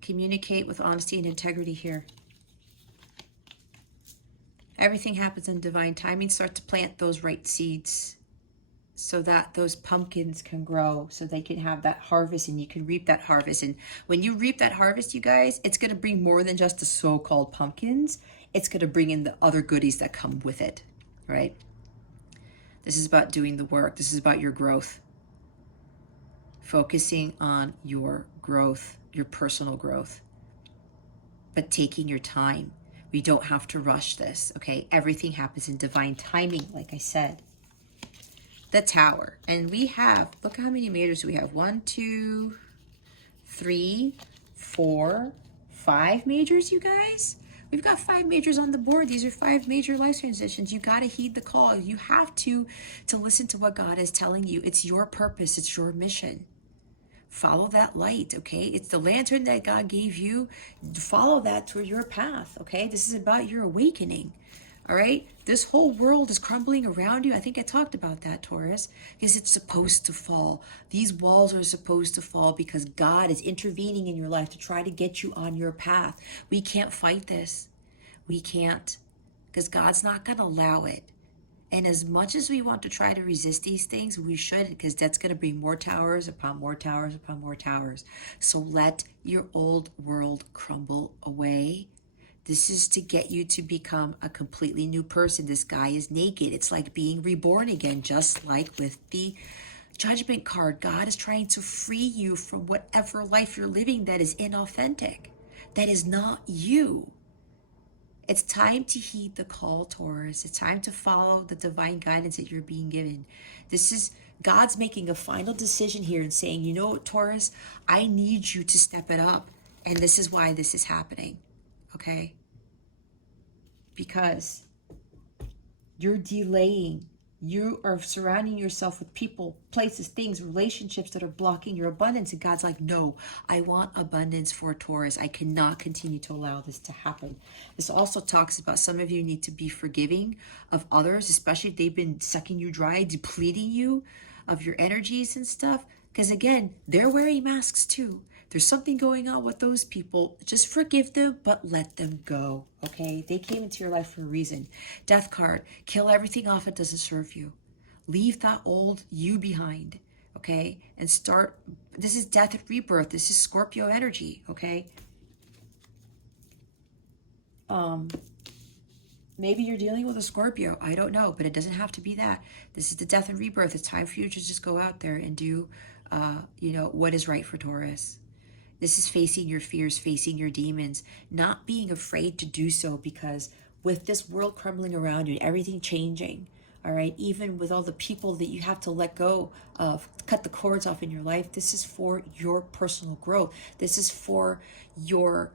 Communicate with honesty and integrity here. Everything happens in divine timing. Start to plant those right seeds so that those pumpkins can grow, so they can have that harvest and you can reap that harvest. And when you reap that harvest, you guys, it's going to bring more than just the so-called pumpkins. It's going to bring in the other goodies that come with it, right? This is about doing the work. This is about your growth. Focusing on your growth, your personal growth, but taking your time. We don't have to rush this, okay? Everything happens in divine timing, like I said. The Tower. And we have, look how many majors we have. 1, 2, 3, 4, 5 majors, you guys. We've got 5 majors on the board. These are 5 major life transitions. You got to heed the call. You have to listen to what God is telling you. It's your purpose. It's your mission. Follow that light, okay? It's the lantern that God gave you. Follow that to your path, okay? This is about your awakening, all right? This whole world is crumbling around you. I think I talked about that, Taurus, because it's supposed to fall. These walls are supposed to fall because God is intervening in your life to try to get you on your path. We can't fight this. We can't, because God's not going to allow it. And as much as we want to try to resist these things, we should, because that's going to bring more towers upon more towers upon more towers. So let your old world crumble away. This is to get you to become a completely new person. This guy is naked. It's like being reborn again, just like with the Judgment card. God is trying to free you from whatever life you're living that is inauthentic, that is not you. It's time to heed the call, Taurus. It's time to follow the divine guidance that you're being given. This is God's making a final decision here and saying, you know what, Taurus, I need you to step it up. And this is why this is happening, okay? Because you're delaying. You are surrounding yourself with people, places, things, relationships that are blocking your abundance. And God's like, no, I want abundance for Taurus. I cannot continue to allow this to happen. This also talks about some of you need to be forgiving of others, especially if they've been sucking you dry, depleting you of your energies and stuff. Because again, they're wearing masks too. There's something going on with those people. Just forgive them, but let them go, okay? They came into your life for a reason. Death card, kill everything off that doesn't serve you. Leave that old you behind, okay? And start, this is death and rebirth. This is Scorpio energy, okay? Maybe you're dealing with a Scorpio. I don't know, but it doesn't have to be that. This is the death and rebirth. It's time for you to just go out there and do, what is right for Taurus. This is facing your fears, facing your demons, not being afraid to do so, because with this world crumbling around you and everything changing, all right, even with all the people that you have to let go of, cut the cords off in your life, this is for your personal growth. This is for your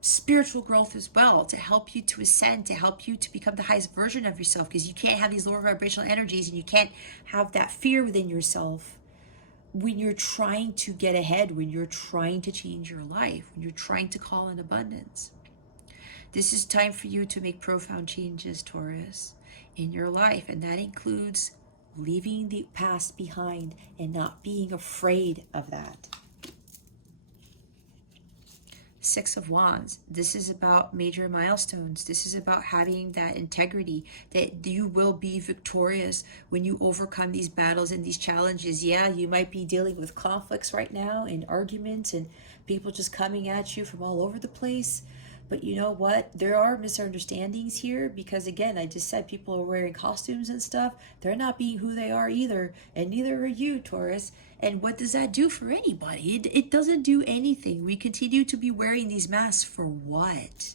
spiritual growth as well, to help you to ascend, to help you to become the highest version of yourself, because you can't have these lower vibrational energies and you can't have that fear within yourself when you're trying to get ahead, when you're trying to change your life, when you're trying to call in abundance. This is time for you to make profound changes, Taurus, in your life. And that includes leaving the past behind and not being afraid of that. 6 of Wands. This is about major milestones. This is about having that integrity, that you will be victorious when you overcome these battles and these challenges. Yeah, you might be dealing with conflicts right now and arguments and people just coming at you from all over the place. But you know what? There are misunderstandings here because, again, I just said people are wearing costumes and stuff. They're not being who they are either. And neither are you, Taurus. And what does that do for anybody? It doesn't do anything. We continue to be wearing these masks for what?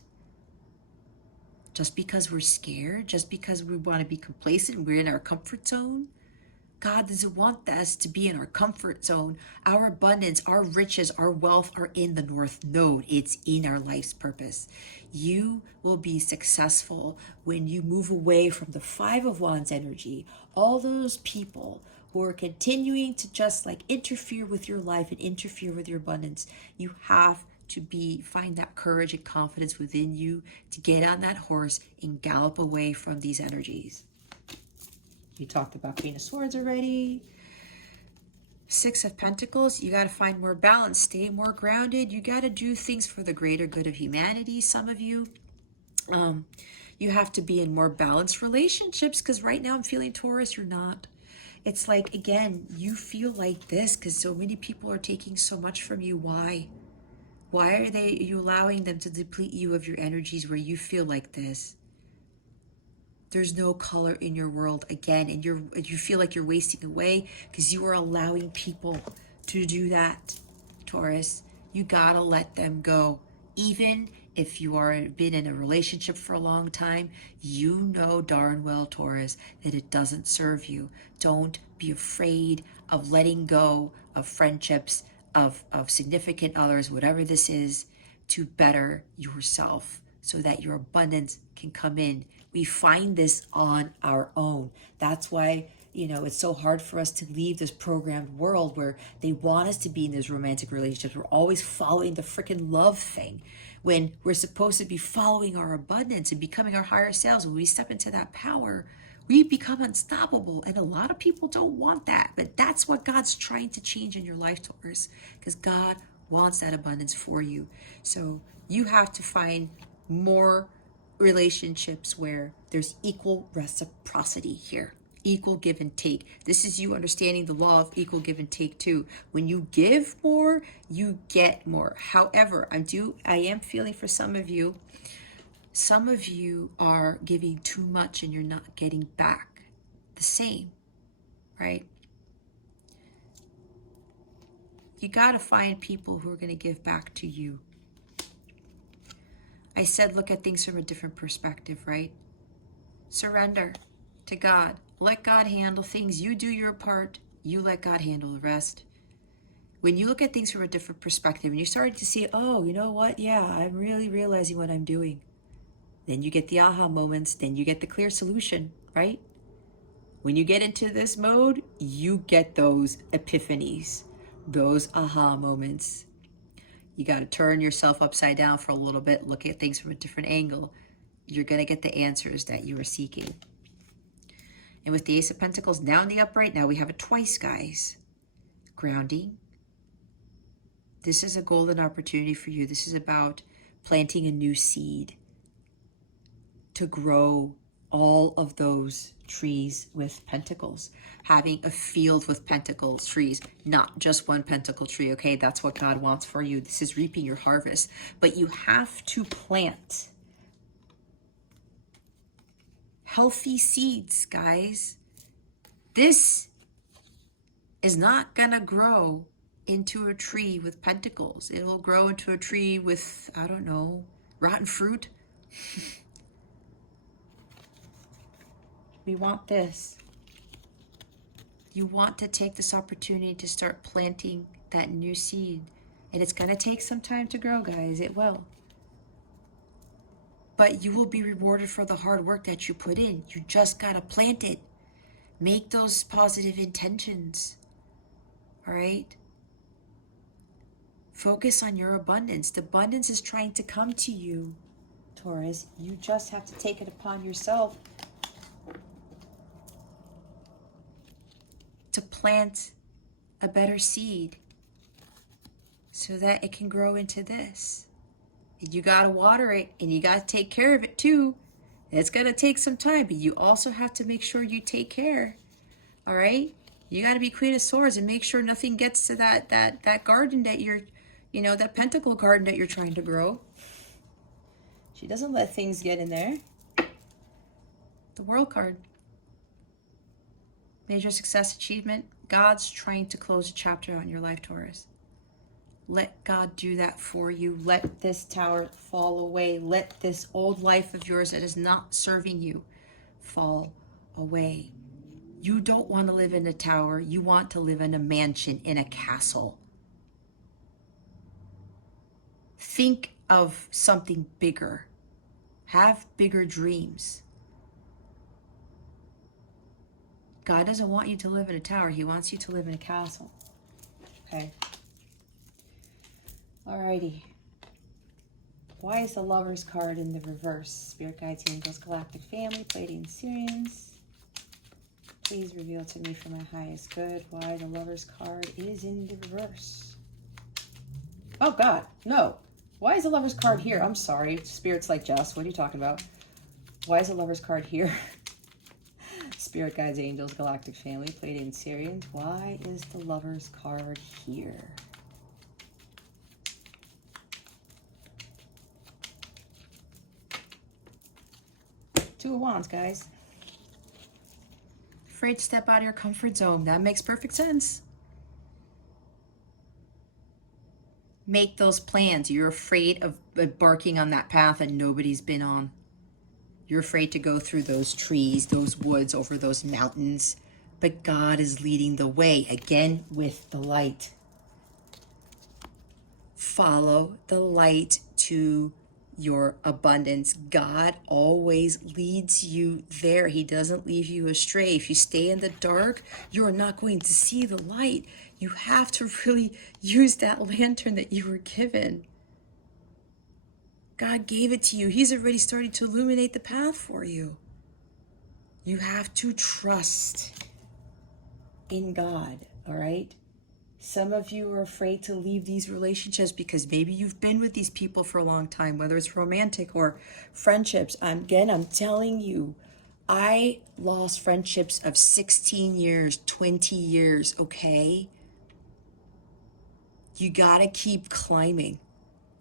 just because we're scared, just because we want to be complacent, we're in our comfort zone. God doesn't want us to be in our comfort zone. Our abundance, our riches, our wealth are in the North Node. It's in our life's purpose. You will be successful when you move away from the Five of Wands energy. All those people who are continuing to just like interfere with your life and interfere with your abundance, you have to find that courage and confidence within you to get on that horse and gallop away from these energies. You talked about Queen of Swords already. Six of Pentacles, you got to find more balance, stay more grounded. You got to do things for the greater good of humanity, some of you. You have to be in more balanced relationships, because right now I'm feeling, Taurus, you're not. It's like, again, you feel like this because so many people are taking so much from you. Why? Why are you allowing them to deplete you of your energies where you feel like this? There's no color in your world again, and you feel like you're wasting away because you are allowing people to do that, Taurus. You gotta let them go. Even if you are been in a relationship for a long time, you know darn well, Taurus, that it doesn't serve you. Don't be afraid of letting go of friendships, of significant others, whatever this is, to better yourself so that your abundance can come in. We find this on our own. That's why, it's so hard for us to leave this programmed world where they want us to be in these romantic relationships. We're always following the freaking love thing when we're supposed to be following our abundance and becoming our higher selves. When we step into that power, we become unstoppable. And a lot of people don't want that. But that's what God's trying to change in your life, Taurus, because God wants that abundance for you. So you have to find more relationships where there's equal reciprocity here, equal give and take. This is you understanding the law of equal give and take too. When you give more, you get more. However, I am feeling for some of you are giving too much and you're not getting back the same, right? You got to find people who are going to give back to you. I said, look at things from a different perspective, right? Surrender to God. Let God handle things. You do your part. You let God handle the rest. When you look at things from a different perspective and you're starting to see, oh, you know what? Yeah, I'm really realizing what I'm doing. Then you get the aha moments. Then you get the clear solution, right? When you get into this mode, you get those epiphanies, those aha moments. You got to turn yourself upside down for a little bit, look at things from a different angle. You're going to get the answers that you are seeking. And with the Ace of Pentacles now in the upright, now we have it twice, guys. Grounding. This is a golden opportunity for you. This is about planting a new seed to grow all of those trees with pentacles, having a field with pentacle trees, not just one pentacle tree, okay? That's what God wants for you. This is reaping your harvest. But you have to plant healthy seeds, guys. This is not gonna grow into a tree with pentacles. It'll grow into a tree with, I don't know, rotten fruit. We want this. You want to take this opportunity to start planting that new seed. And it's going to take some time to grow, guys. It will. But you will be rewarded for the hard work that you put in. You just got to plant it. Make those positive intentions. All right? Focus on your abundance. The abundance is trying to come to you, Taurus. You just have to take it upon yourself to plant a better seed so that it can grow into this. And you got to water it and you got to take care of it too. And it's going to take some time, but you also have to make sure you take care. All right? You got to be Queen of Swords and make sure nothing gets to that garden that you're, that pentacle garden that you're trying to grow. She doesn't let things get in there. The World card. Major success, achievement. God's trying to close a chapter on your life, Taurus. Let God do that for you. Let this tower fall away. Let this old life of yours that is not serving you fall away. You don't want to live in a tower. You want to live in a mansion, in a castle. Think of something bigger. Have bigger dreams. God doesn't want you to live in a tower. He wants you to live in a castle. Okay. Alrighty. Why is the Lover's card in the reverse? Spirit guides, angels, galactic family, Pleiadian Syrians. Please reveal to me for my highest good why the Lover's card is in the reverse. Oh God, no. Why is the Lover's card here? I'm sorry. Spirit's like, Jess, what are you talking about? Why is the Lover's card here? Spirit guides, angels, galactic family, Pleiadian Syrians. Why is the Lover's card here? Two of Wands, guys. Afraid to step out of your comfort zone. That makes perfect sense. Make those plans. You're afraid of embarking on that path that nobody's been on. You're afraid to go through those trees, those woods, over those mountains. But God is leading the way, again, with the light. Follow the light to your abundance. God always leads you there. He doesn't leave you astray. If you stay in the dark, you're not going to see the light. You have to really use that lantern that you were given. God gave it to you. He's already starting to illuminate the path for you. You have to trust in God, all right? Some of you are afraid to leave these relationships because maybe you've been with these people for a long time, whether it's romantic or friendships. I'm telling you, I lost friendships of 16 years, 20 years, okay? You gotta keep climbing.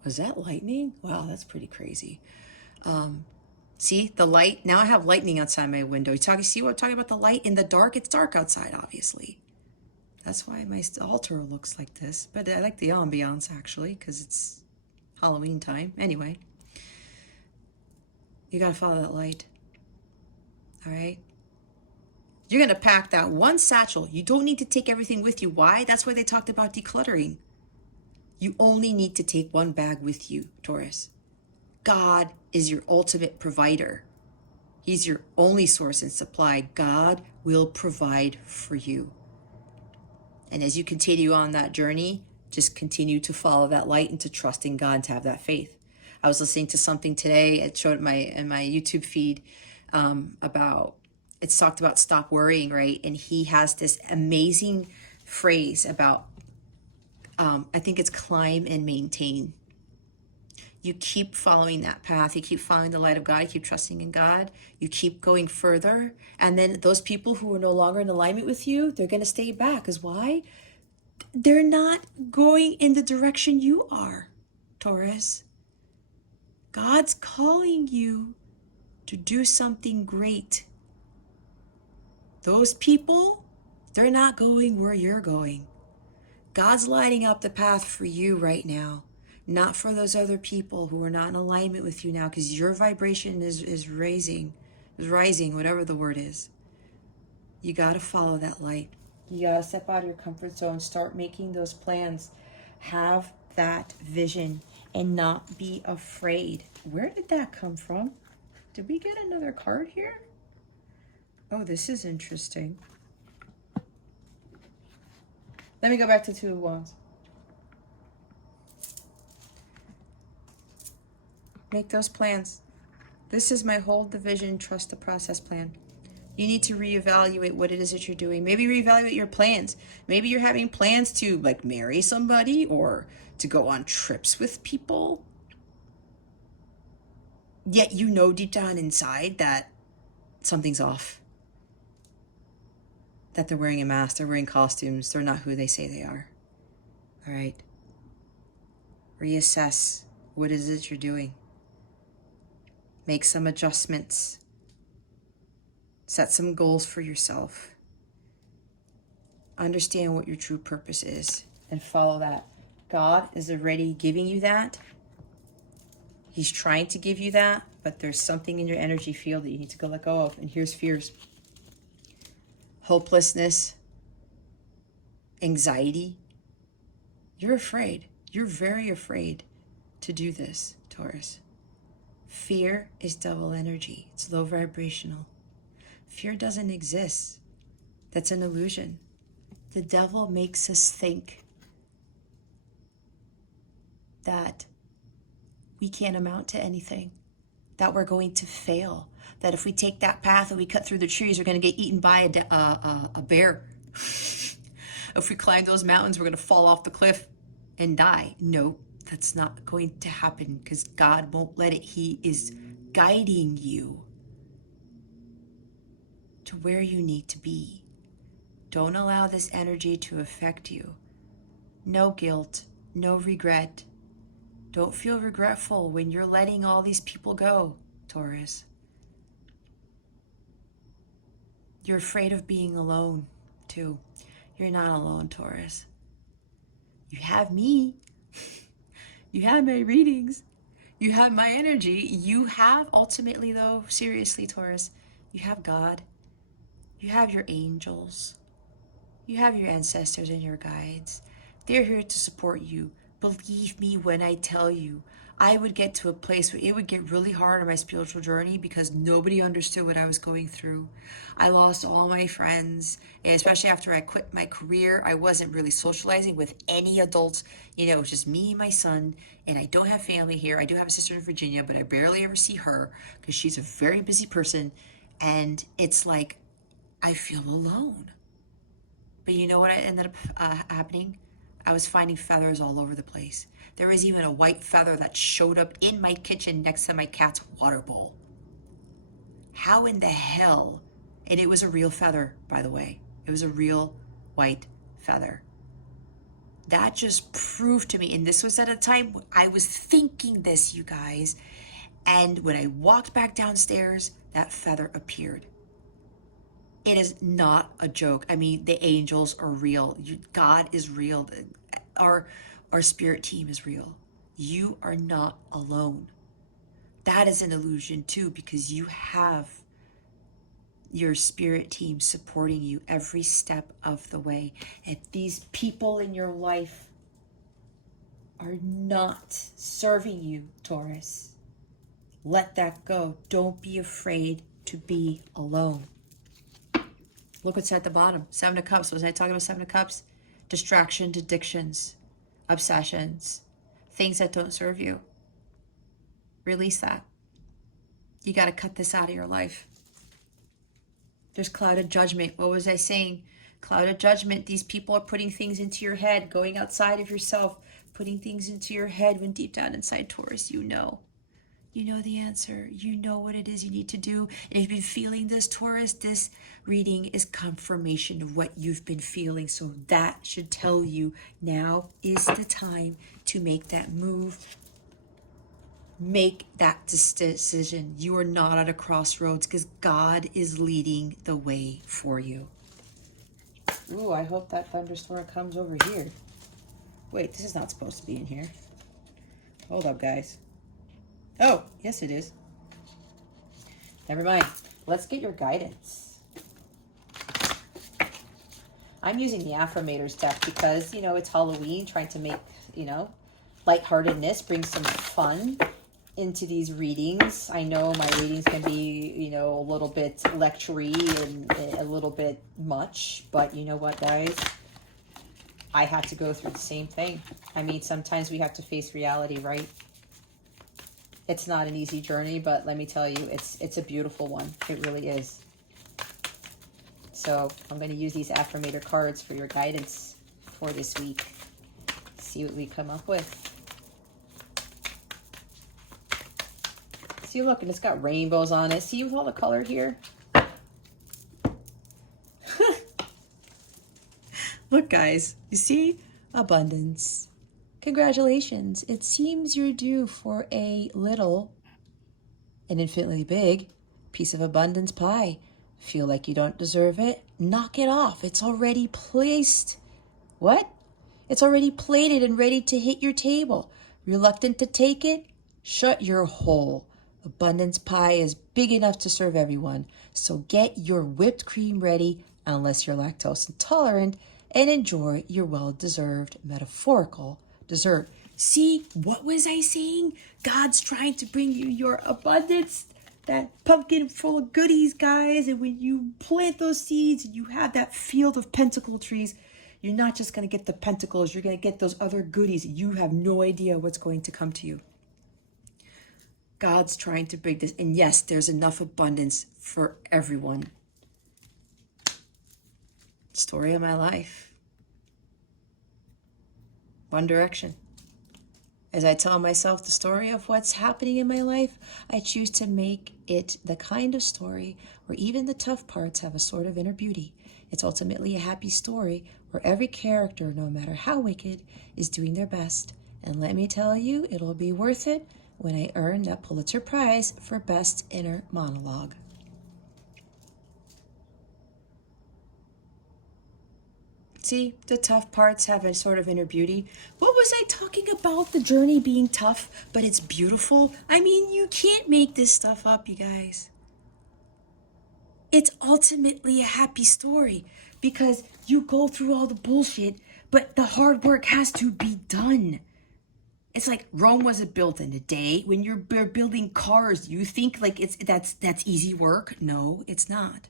Was that lightning? Wow, that's pretty crazy. See the light? Now I have lightning outside my window. See what I'm talking about? The light in the dark? It's dark outside, obviously. That's why my altar looks like this. But I like the ambiance, actually, because it's Halloween time. Anyway, you got to follow that light. All right? You're going to pack that one satchel. You don't need to take everything with you. Why? That's why they talked about decluttering. You only need to take one bag with you, Taurus. God is your ultimate provider. He's your only source and supply. God will provide for you. And as you continue on that journey, just continue to follow that light and to trust in God and to have that faith. I was listening to something today. It showed in my YouTube feed it's talked about stop worrying, right? And he has this amazing phrase about, I think it's climb and maintain. You keep following that path. You keep following the light of God. You keep trusting in God. You keep going further. And then those people who are no longer in alignment with you, they're going to stay back. Because why? They're not going in the direction you are, Taurus. God's calling you to do something great. Those people, they're not going where you're going. God's lighting up the path for you right now. Not for those other people who are not in alignment with you now, because your vibration is rising, whatever the word is. You got to follow that light. You got to step out of your comfort zone. Start making those plans. Have that vision and not be afraid. Where did that come from? Did we get another card here? Oh, this is interesting. Let me go back to Two of Wands. Make those plans. This is my hold the vision, trust the process plan. You need to reevaluate what it is that you're doing. Maybe reevaluate your plans. Maybe you're having plans to like marry somebody or to go on trips with people. Yet you know deep down inside that something's off. That they're wearing a mask, they're wearing costumes, they're not who they say they are. All right. Reassess what it is that you're doing. Make some adjustments. Set some goals for yourself. Understand what your true purpose is and follow that. God is already giving you that. He's trying to give you that, but there's something in your energy field that you need to go let go of. And here's fears. Hopelessness, anxiety. You're afraid. You're very afraid to do this, Taurus. Fear is double energy. It's low vibrational. Fear doesn't exist. That's an illusion. The devil makes us think that we can't amount to anything, that we're going to fail, that if we take that path and we cut through the trees, we're going to get eaten by a bear. If we climb those mountains, we're going to fall off the cliff and die. No, that's not going to happen because God won't let it. He is guiding you to where you need to be. Don't allow this energy to affect you. No guilt, no regret. Don't feel regretful when you're letting all these people go, Taurus. You're afraid of being alone, too. You're not alone, Taurus. You have me. You have my readings. You have my energy. You have, ultimately, though, seriously, Taurus, you have God. You have your angels. You have your ancestors and your guides. They're here to support you. Believe me when I tell you, I would get to a place where it would get really hard on my spiritual journey because nobody understood what I was going through. I lost all my friends, and especially after I quit my career, I wasn't really socializing with any adults. You know, it was just me and my son, and I don't have family here. I do have a sister in Virginia, but I barely ever see her because she's a very busy person, and it's like I feel alone. But you know what ended up happening? I was finding feathers all over the place. There was even a white feather that showed up in my kitchen next to my cat's water bowl. How in the hell? And it was a real feather, by the way. It was a real white feather. That just proved to me, and this was at a time when I was thinking this, you guys, and when I walked back downstairs, that feather appeared. It is not a joke. I mean, the angels are real. God is real. Our spirit team is real. You are not alone. That is an illusion too, because you have your spirit team supporting you every step of the way. If these people in your life are not serving you, Taurus, let that go. Don't be afraid to be alone. Look what's at the bottom. Seven of Cups. Was I talking about Seven of Cups? Distractions, addictions, obsessions, things that don't serve you. Release that. You got to cut this out of your life. There's clouded judgment. What was I saying? Clouded judgment. These people are putting things into your head, going outside of yourself, putting things into your head when deep down inside, Taurus, you know. You know the answer. You know what it is you need to do. And if you've been feeling this, Taurus, this reading is confirmation of what you've been feeling. So that should tell you now is the time to make that move. Make that decision. You are not at a crossroads because God is leading the way for you. Ooh, I hope that thunderstorm comes over here. Wait, this is not supposed to be in here. Hold up, guys. Oh, yes it is. Never mind. Let's get your guidance. I'm using the Affirmators deck because, you know, it's Halloween, trying to make, you know, lightheartedness, bring some fun into these readings. I know my readings can be, you know, a little bit lectury and a little bit much, but you know what, guys? I had to go through the same thing. I mean, sometimes we have to face reality, right? It's not an easy journey, but let me tell you, it's a beautiful one. It really is. So I'm going to use these Affirmator cards for your guidance for this week. See what we come up with. See, look, and it's got rainbows on it. See with all the color here? Look, guys, you see? Abundance. Congratulations. It seems you're due for a little, an infinitely big piece of abundance pie. Feel like you don't deserve it? Knock it off. It's already placed. What? It's already plated and ready to hit your table. Reluctant to take it? Shut your hole. Abundance pie is big enough to serve everyone. So get your whipped cream ready, unless you're lactose intolerant, and enjoy your well-deserved metaphorical dessert. See, what was I saying? God's trying to bring you your abundance, that pumpkin full of goodies, guys. And when you plant those seeds and you have that field of pentacle trees, you're not just going to get the pentacles, you're going to get those other goodies. You have no idea what's going to come to you. God's trying to bring this. And yes, there's enough abundance for everyone. Story of my life. One Direction. As I tell myself the story of what's happening in my life, I choose to make it the kind of story where even the tough parts have a sort of inner beauty. It's ultimately a happy story where every character, no matter how wicked, is doing their best. And let me tell you, it'll be worth it when I earn that Pulitzer Prize for Best Inner Monologue. See, the tough parts have a sort of inner beauty. What was I talking about? The journey being tough, but it's beautiful? I mean, you can't make this stuff up, you guys. It's ultimately a happy story because you go through all the bullshit, but the hard work has to be done. It's like Rome wasn't built in a day. When you're building cars, you think like that's easy work? No, it's not.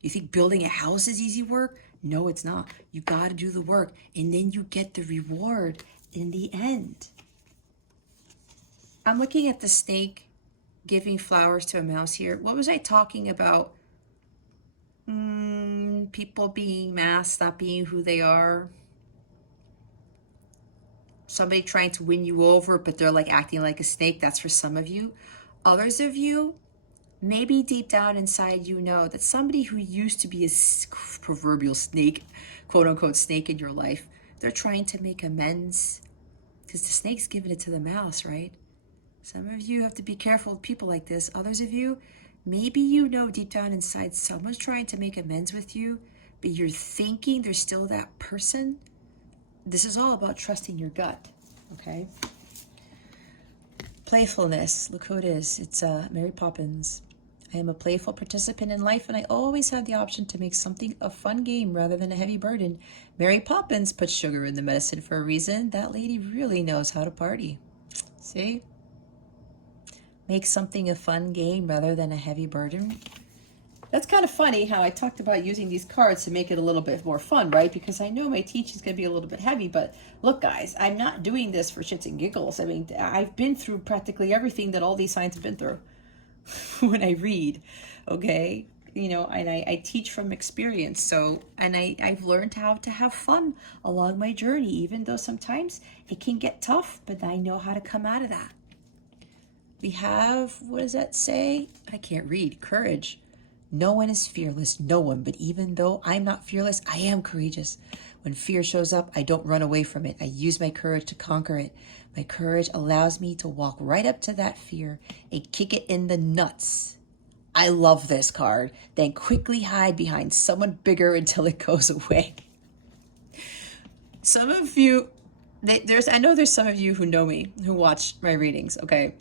You think building a house is easy work? No, it's not. You got to do the work, and then you get the reward in the end. I'm looking at the snake giving flowers to a mouse here. What was I talking about? People being masked, not being who they are. Somebody trying to win you over, but they're like acting like a snake. That's for some of you. Others of you, maybe deep down inside you know that somebody who used to be a proverbial snake, quote unquote snake in your life, they're trying to make amends because the snake's giving it to the mouse, right? Some of you have to be careful with people like this. Others of you, maybe you know deep down inside someone's trying to make amends with you, but you're thinking there's still that person. This is all about trusting your gut, okay? Playfulness, look who it is. It's Mary Poppins. I am a playful participant in life, and I always have the option to make something a fun game rather than a heavy burden. Mary Poppins puts sugar in the medicine for a reason. That lady really knows how to party. See? Make something a fun game rather than a heavy burden. That's kind of funny how I talked about using these cards to make it a little bit more fun, right? Because I know my teaching is going to be a little bit heavy, but look, guys, I'm not doing this for shits and giggles. I mean, I've been through practically everything that all these signs have been through when I read, okay? You know, and I teach from experience. So, and I've learned how to have fun along my journey, even though sometimes it can get tough, but I know how to come out of that. We have, what does that say? I can't read. Courage. No one is fearless, no one, but even though I'm not fearless, I am courageous. When fear shows up, I don't run away from it. I use my courage to conquer it. My courage allows me to walk right up to that fear and kick it in the nuts. I love this card. Then quickly hide behind someone bigger until it goes away. Some of you, I know there's some of you who know me, who watch my readings, okay?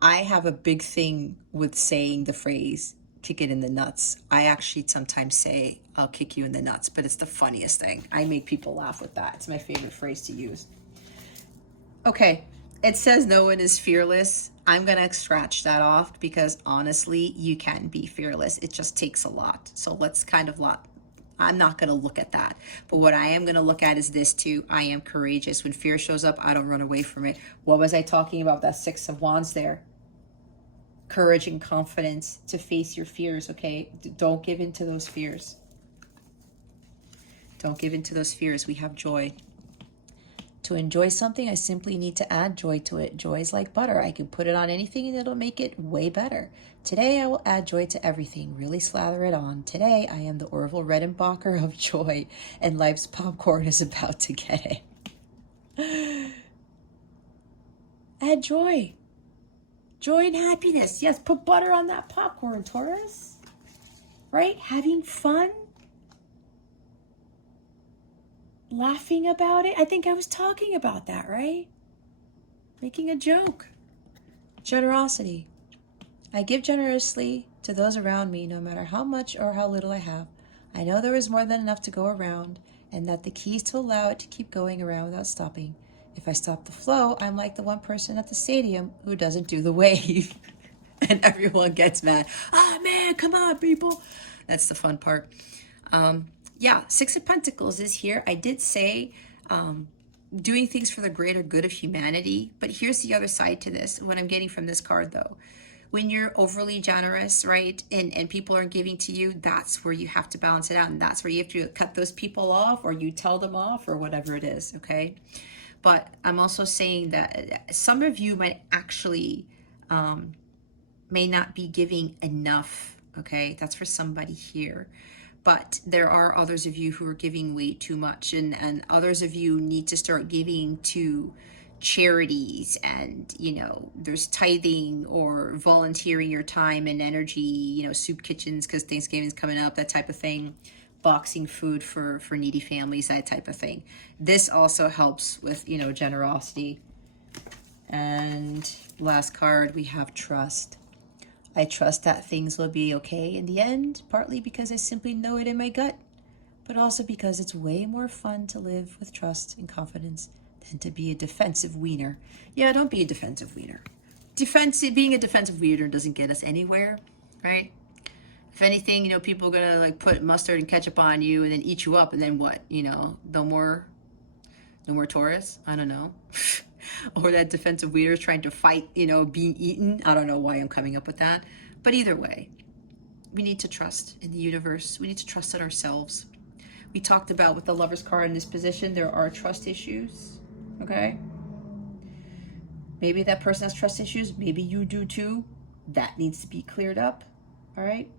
I have a big thing with saying the phrase, kick it in the nuts. I actually sometimes say, I'll kick you in the nuts, but it's the funniest thing. I make people laugh with that. It's my favorite phrase to use. Okay, it says no one is fearless. I'm going to scratch that off because honestly, you can be fearless. It just takes a lot. So let's I'm not going to look at that. But what I am going to look at is this too. I am courageous. When fear shows up, I don't run away from it. What was I talking about? That Six of Wands there. Courage and confidence to face your fears, okay? Don't give in to those fears. Don't give in to those fears. We have joy. To enjoy something, I simply need to add joy to it. Joy is like butter. I can put it on anything and it'll make it way better. Today, I will add joy to everything. Really slather it on. Today, I am the Orville Redenbacher of joy, and life's popcorn is about to get it. Add joy. Joy and happiness. Yes, put butter on that popcorn, Taurus. Right? Having fun. laughing about it. I think I was talking about that, right? Making a joke. Generosity. I give generously to those around me, no matter how much or how little I have. I know there is more than enough to go around, and that the key is to allow it to keep going around without stopping. If I stop the flow, I'm like the one person at the stadium who doesn't do the wave. And everyone gets mad. Ah, man, come on, people. That's the fun part. Yeah, Six of Pentacles is here. I did say doing things for the greater good of humanity. But here's the other side to this, what I'm getting from this card, though. When you're overly generous, right, and people aren't giving to you, that's where you have to balance it out. And that's where you have to cut those people off, or you tell them off, or whatever it is, okay? But I'm also saying that some of you might actually may not be giving enough, okay? That's for somebody here. But there are others of you who are giving way too much, and others of you need to start giving to charities, and you know, there's tithing or volunteering your time and energy, you know, soup kitchens because Thanksgiving's coming up, that type of thing, boxing food for needy families, that type of thing. This also helps with, you know, generosity. And last card, we have trust. I trust that things will be okay in the end, partly because I simply know it in my gut, but also because it's way more fun to live with trust and confidence than to be a defensive wiener. Yeah, don't be a defensive wiener. Being a defensive wiener doesn't get us anywhere, right? If anything, you know, people are gonna like put mustard and ketchup on you and then eat you up, and then what? You know, no more Taurus. I don't know. Or that defensive wiener is trying to fight, you know, being eaten. I don't know why I'm coming up with that. But either way, we need to trust in the universe. We need to trust in ourselves. We talked about with the Lover's card in this position, there are trust issues, okay? Maybe that person has trust issues. Maybe you do too. That needs to be cleared up, all right?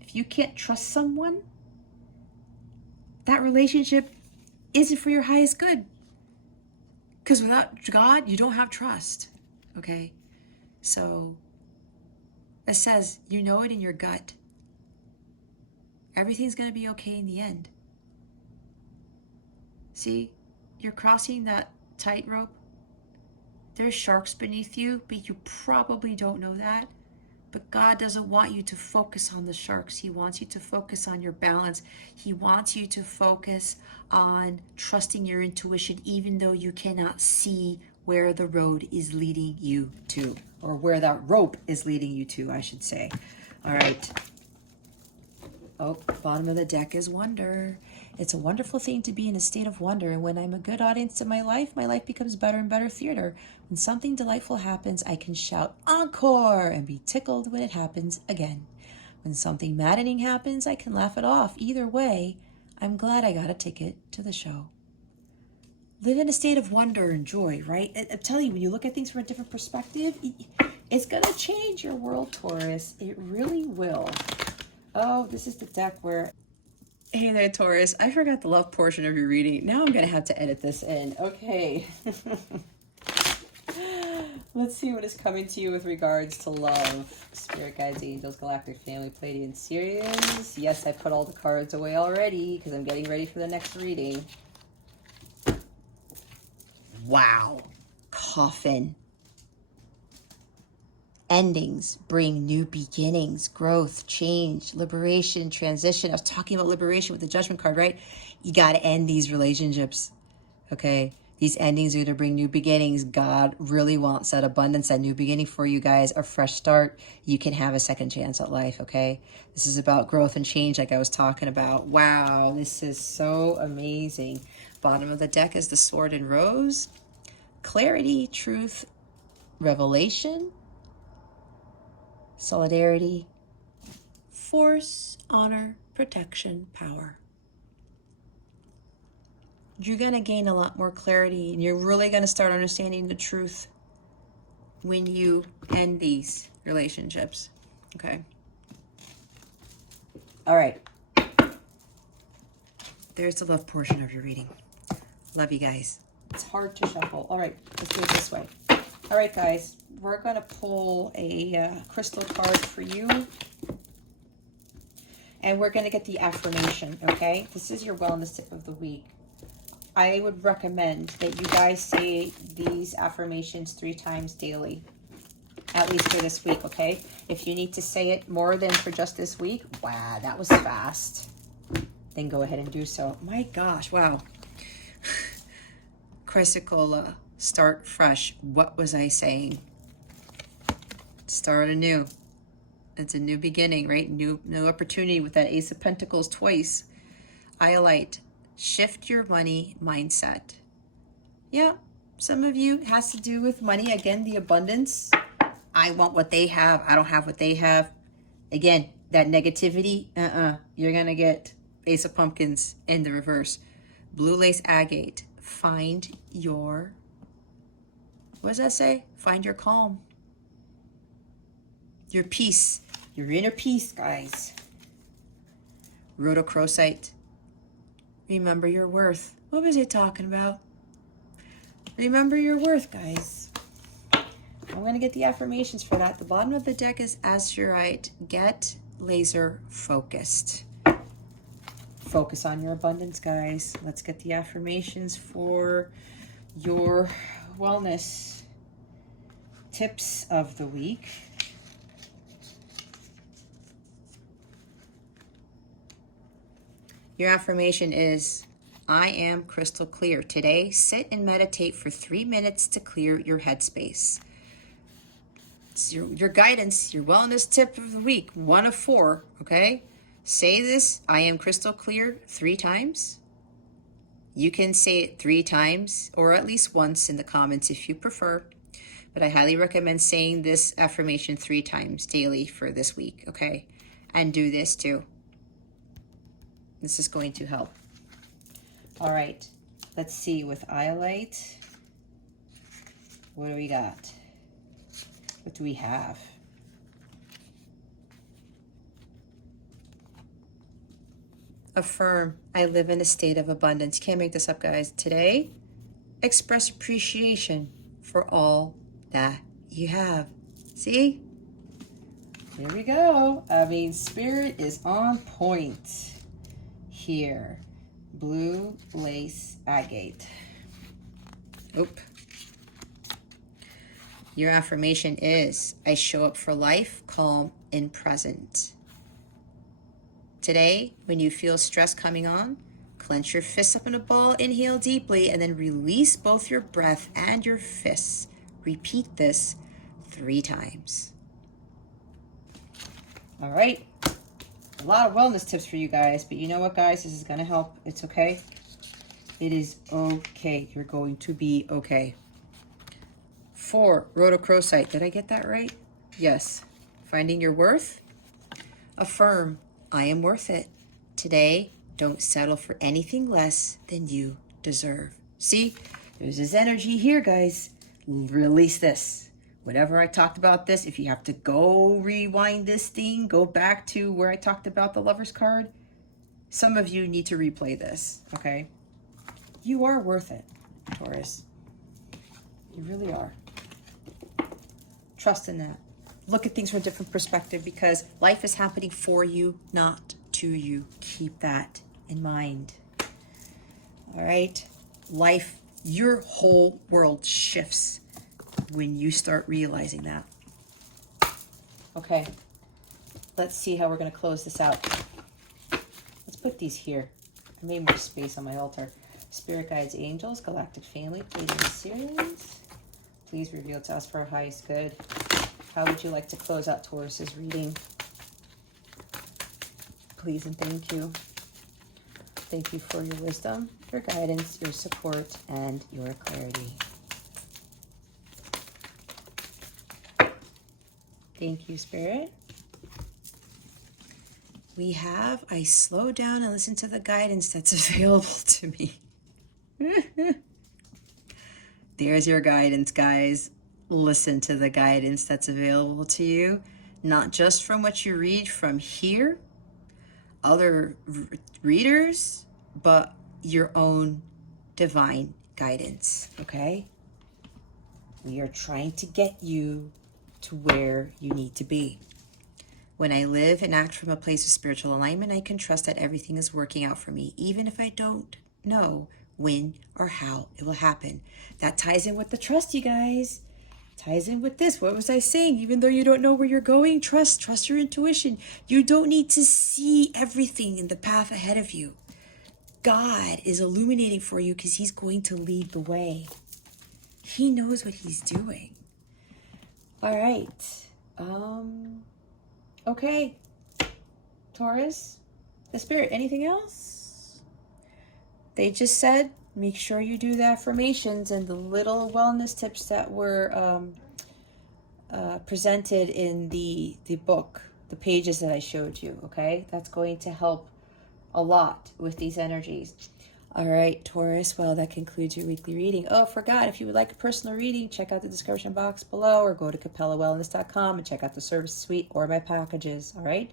If you can't trust someone, that relationship isn't for your highest good. Because without God, you don't have trust, okay? So it says, you know it in your gut. Everything's going to be okay in the end. See, you're crossing that tightrope. There's sharks beneath you, but you probably don't know that. But God doesn't want you to focus on the sharks. He wants you to focus on your balance. He wants you to focus on trusting your intuition, even though you cannot see where the road is leading you to, or where that rope is leading you to, I should say. All right. Oh, bottom of the deck is wonder. It's a wonderful thing to be in a state of wonder, and when I'm a good audience to my life becomes better and better theater. When something delightful happens, I can shout encore and be tickled when it happens again. When something maddening happens, I can laugh it off. Either way, I'm glad I got a ticket to the show. Live in a state of wonder and joy, right? I'm telling you, when you look at things from a different perspective, it's going to change your world, Taurus. It really will. Oh, this is the deck where... Hey there, Taurus. I forgot the love portion of your reading. Now I'm going to have to edit this in. Okay. Let's see what is coming to you with regards to love. Spirit guides, angels, galactic family, Pleiadian series. Yes, I put all the cards away already because I'm getting ready for the next reading. Wow. Coffin. Endings bring new beginnings, growth, change, liberation, transition. I was talking about liberation with the Judgment card, right? You got to end these relationships, okay? These endings are going to bring new beginnings. God really wants that abundance, that new beginning for you guys, a fresh start. You can have a second chance at life, okay? This is about growth and change like I was talking about. Wow, this is so amazing. Bottom of the deck is the Sword and Rose. Clarity, truth, revelation, solidarity, force, honor, protection, power. You're going to gain a lot more clarity, and you're really going to start understanding the truth when you end these relationships. Okay. All right. There's the love portion of your reading. Love you guys. It's hard to shuffle. All right, let's do it this way. All right, guys, we're going to pull a crystal card for you. And we're going to get the affirmation, okay? This is your wellness tip of the week. I would recommend that you guys say these affirmations 3 times daily, at least for this week, okay? If you need to say it more than for just this week, wow, that was fast, then go ahead and do so. My gosh, wow. Chrysicola, start fresh. What was I saying? Start anew. It's a new beginning, right? New opportunity with that Ace of Pentacles twice. Iolite, shift your money mindset. Yeah, some of you, it has to do with money. Again, the abundance. I want what they have. I don't have what they have. Again, that negativity, you're going to get Ace of Pumpkins in the reverse. Blue lace agate, find your, what does that say? Find your calm. Your peace, your inner peace, guys. Rhodochrosite, remember your worth. What was it talking about? Remember your worth, guys. I'm going to get the affirmations for that. The bottom of the deck is azurite. Get laser focused. Focus on your abundance, guys. Let's get the affirmations for your wellness tips of the week. Your affirmation is, I am crystal clear. Today, sit and meditate for 3 minutes to clear your headspace. It's your guidance, your wellness tip of the week, 1 of 4, okay? Say this, I am crystal clear, 3 times. You can say it 3 times or at least once in the comments if you prefer. But I highly recommend saying this affirmation 3 times daily for this week, okay? And do this too. This is going to help. All right, let's see with Iolite. What do we got? What do we have? Affirm, I live in a state of abundance. Can't make this up, guys. Today, express appreciation for all that you have. See? Here we go. I mean, spirit is on point here. Blue lace agate. Oop. Your affirmation is, I show up for life, calm and present. Today, when you feel stress coming on, clench your fists up in a ball, inhale deeply, and then release both your breath and your fists. Repeat this 3 times. All right. A lot of wellness tips for you guys, but you know what, guys? This is going to help. It's okay. It is okay. You're going to be okay. 4, Rhodochrosite. Did I get that right? Yes. Finding your worth. Affirm, I am worth it. Today, don't settle for anything less than you deserve. See, there's this energy here, guys. Release this. Whatever I talked about this, if you have to go rewind this thing, go back to where I talked about the Lover's card, some of you need to replay this, okay? You are worth it, Taurus. You really are. Trust in that. Look at things from a different perspective because life is happening for you, not to you. Keep that in mind. All right? Life, your whole world shifts when you start realizing that. Okay, let's see how we're going to close this out. Let's put these here. I made more space on my altar. Spirit guides, angels, galactic family, pleading series. Please reveal to us for our highest good. How would you like to close out Taurus's reading? Please and thank you. Thank you for your wisdom, your guidance, your support, and your clarity. Thank you, Spirit. We have, I slow down and listen to the guidance that's available to me. There's your guidance, guys. Listen to the guidance that's available to you, not just from what you read from here, other readers, but your own divine guidance, okay? We are trying to get you to where you need to be. When I live and act from a place of spiritual alignment, I can trust that everything is working out for me, even if I don't know when or how it will happen. That ties in with the trust, you guys. Ties in with this. What was I saying? Even though you don't know where you're going, trust your intuition. You don't need to see everything in the path ahead of you. God is illuminating for you because he's going to lead the way. He knows what he's doing. All right. Okay. Taurus, the spirit, anything else? They just said, make sure you do the affirmations and the little wellness tips that were presented in the book, the pages that I showed you, okay? That's going to help a lot with these energies. All right, Taurus, well, that concludes your weekly reading. Oh, forgot, if you would like a personal reading, check out the description box below or go to capellawellness.com and check out the service suite or my packages, all right?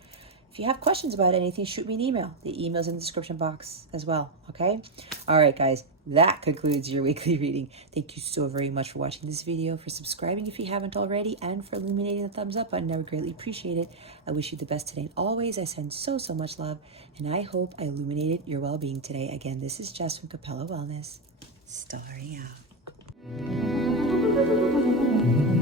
If you have questions about anything, shoot me an email. The email's in the description box as well, okay? All right, guys, that concludes your weekly reading. Thank you so very much for watching this video, for subscribing if you haven't already, and for illuminating the thumbs up button. I would greatly appreciate it. I wish you the best today and always. I send so much love, and I hope I illuminated your well-being today. Again, this is Jess from Capella Wellness, starring out.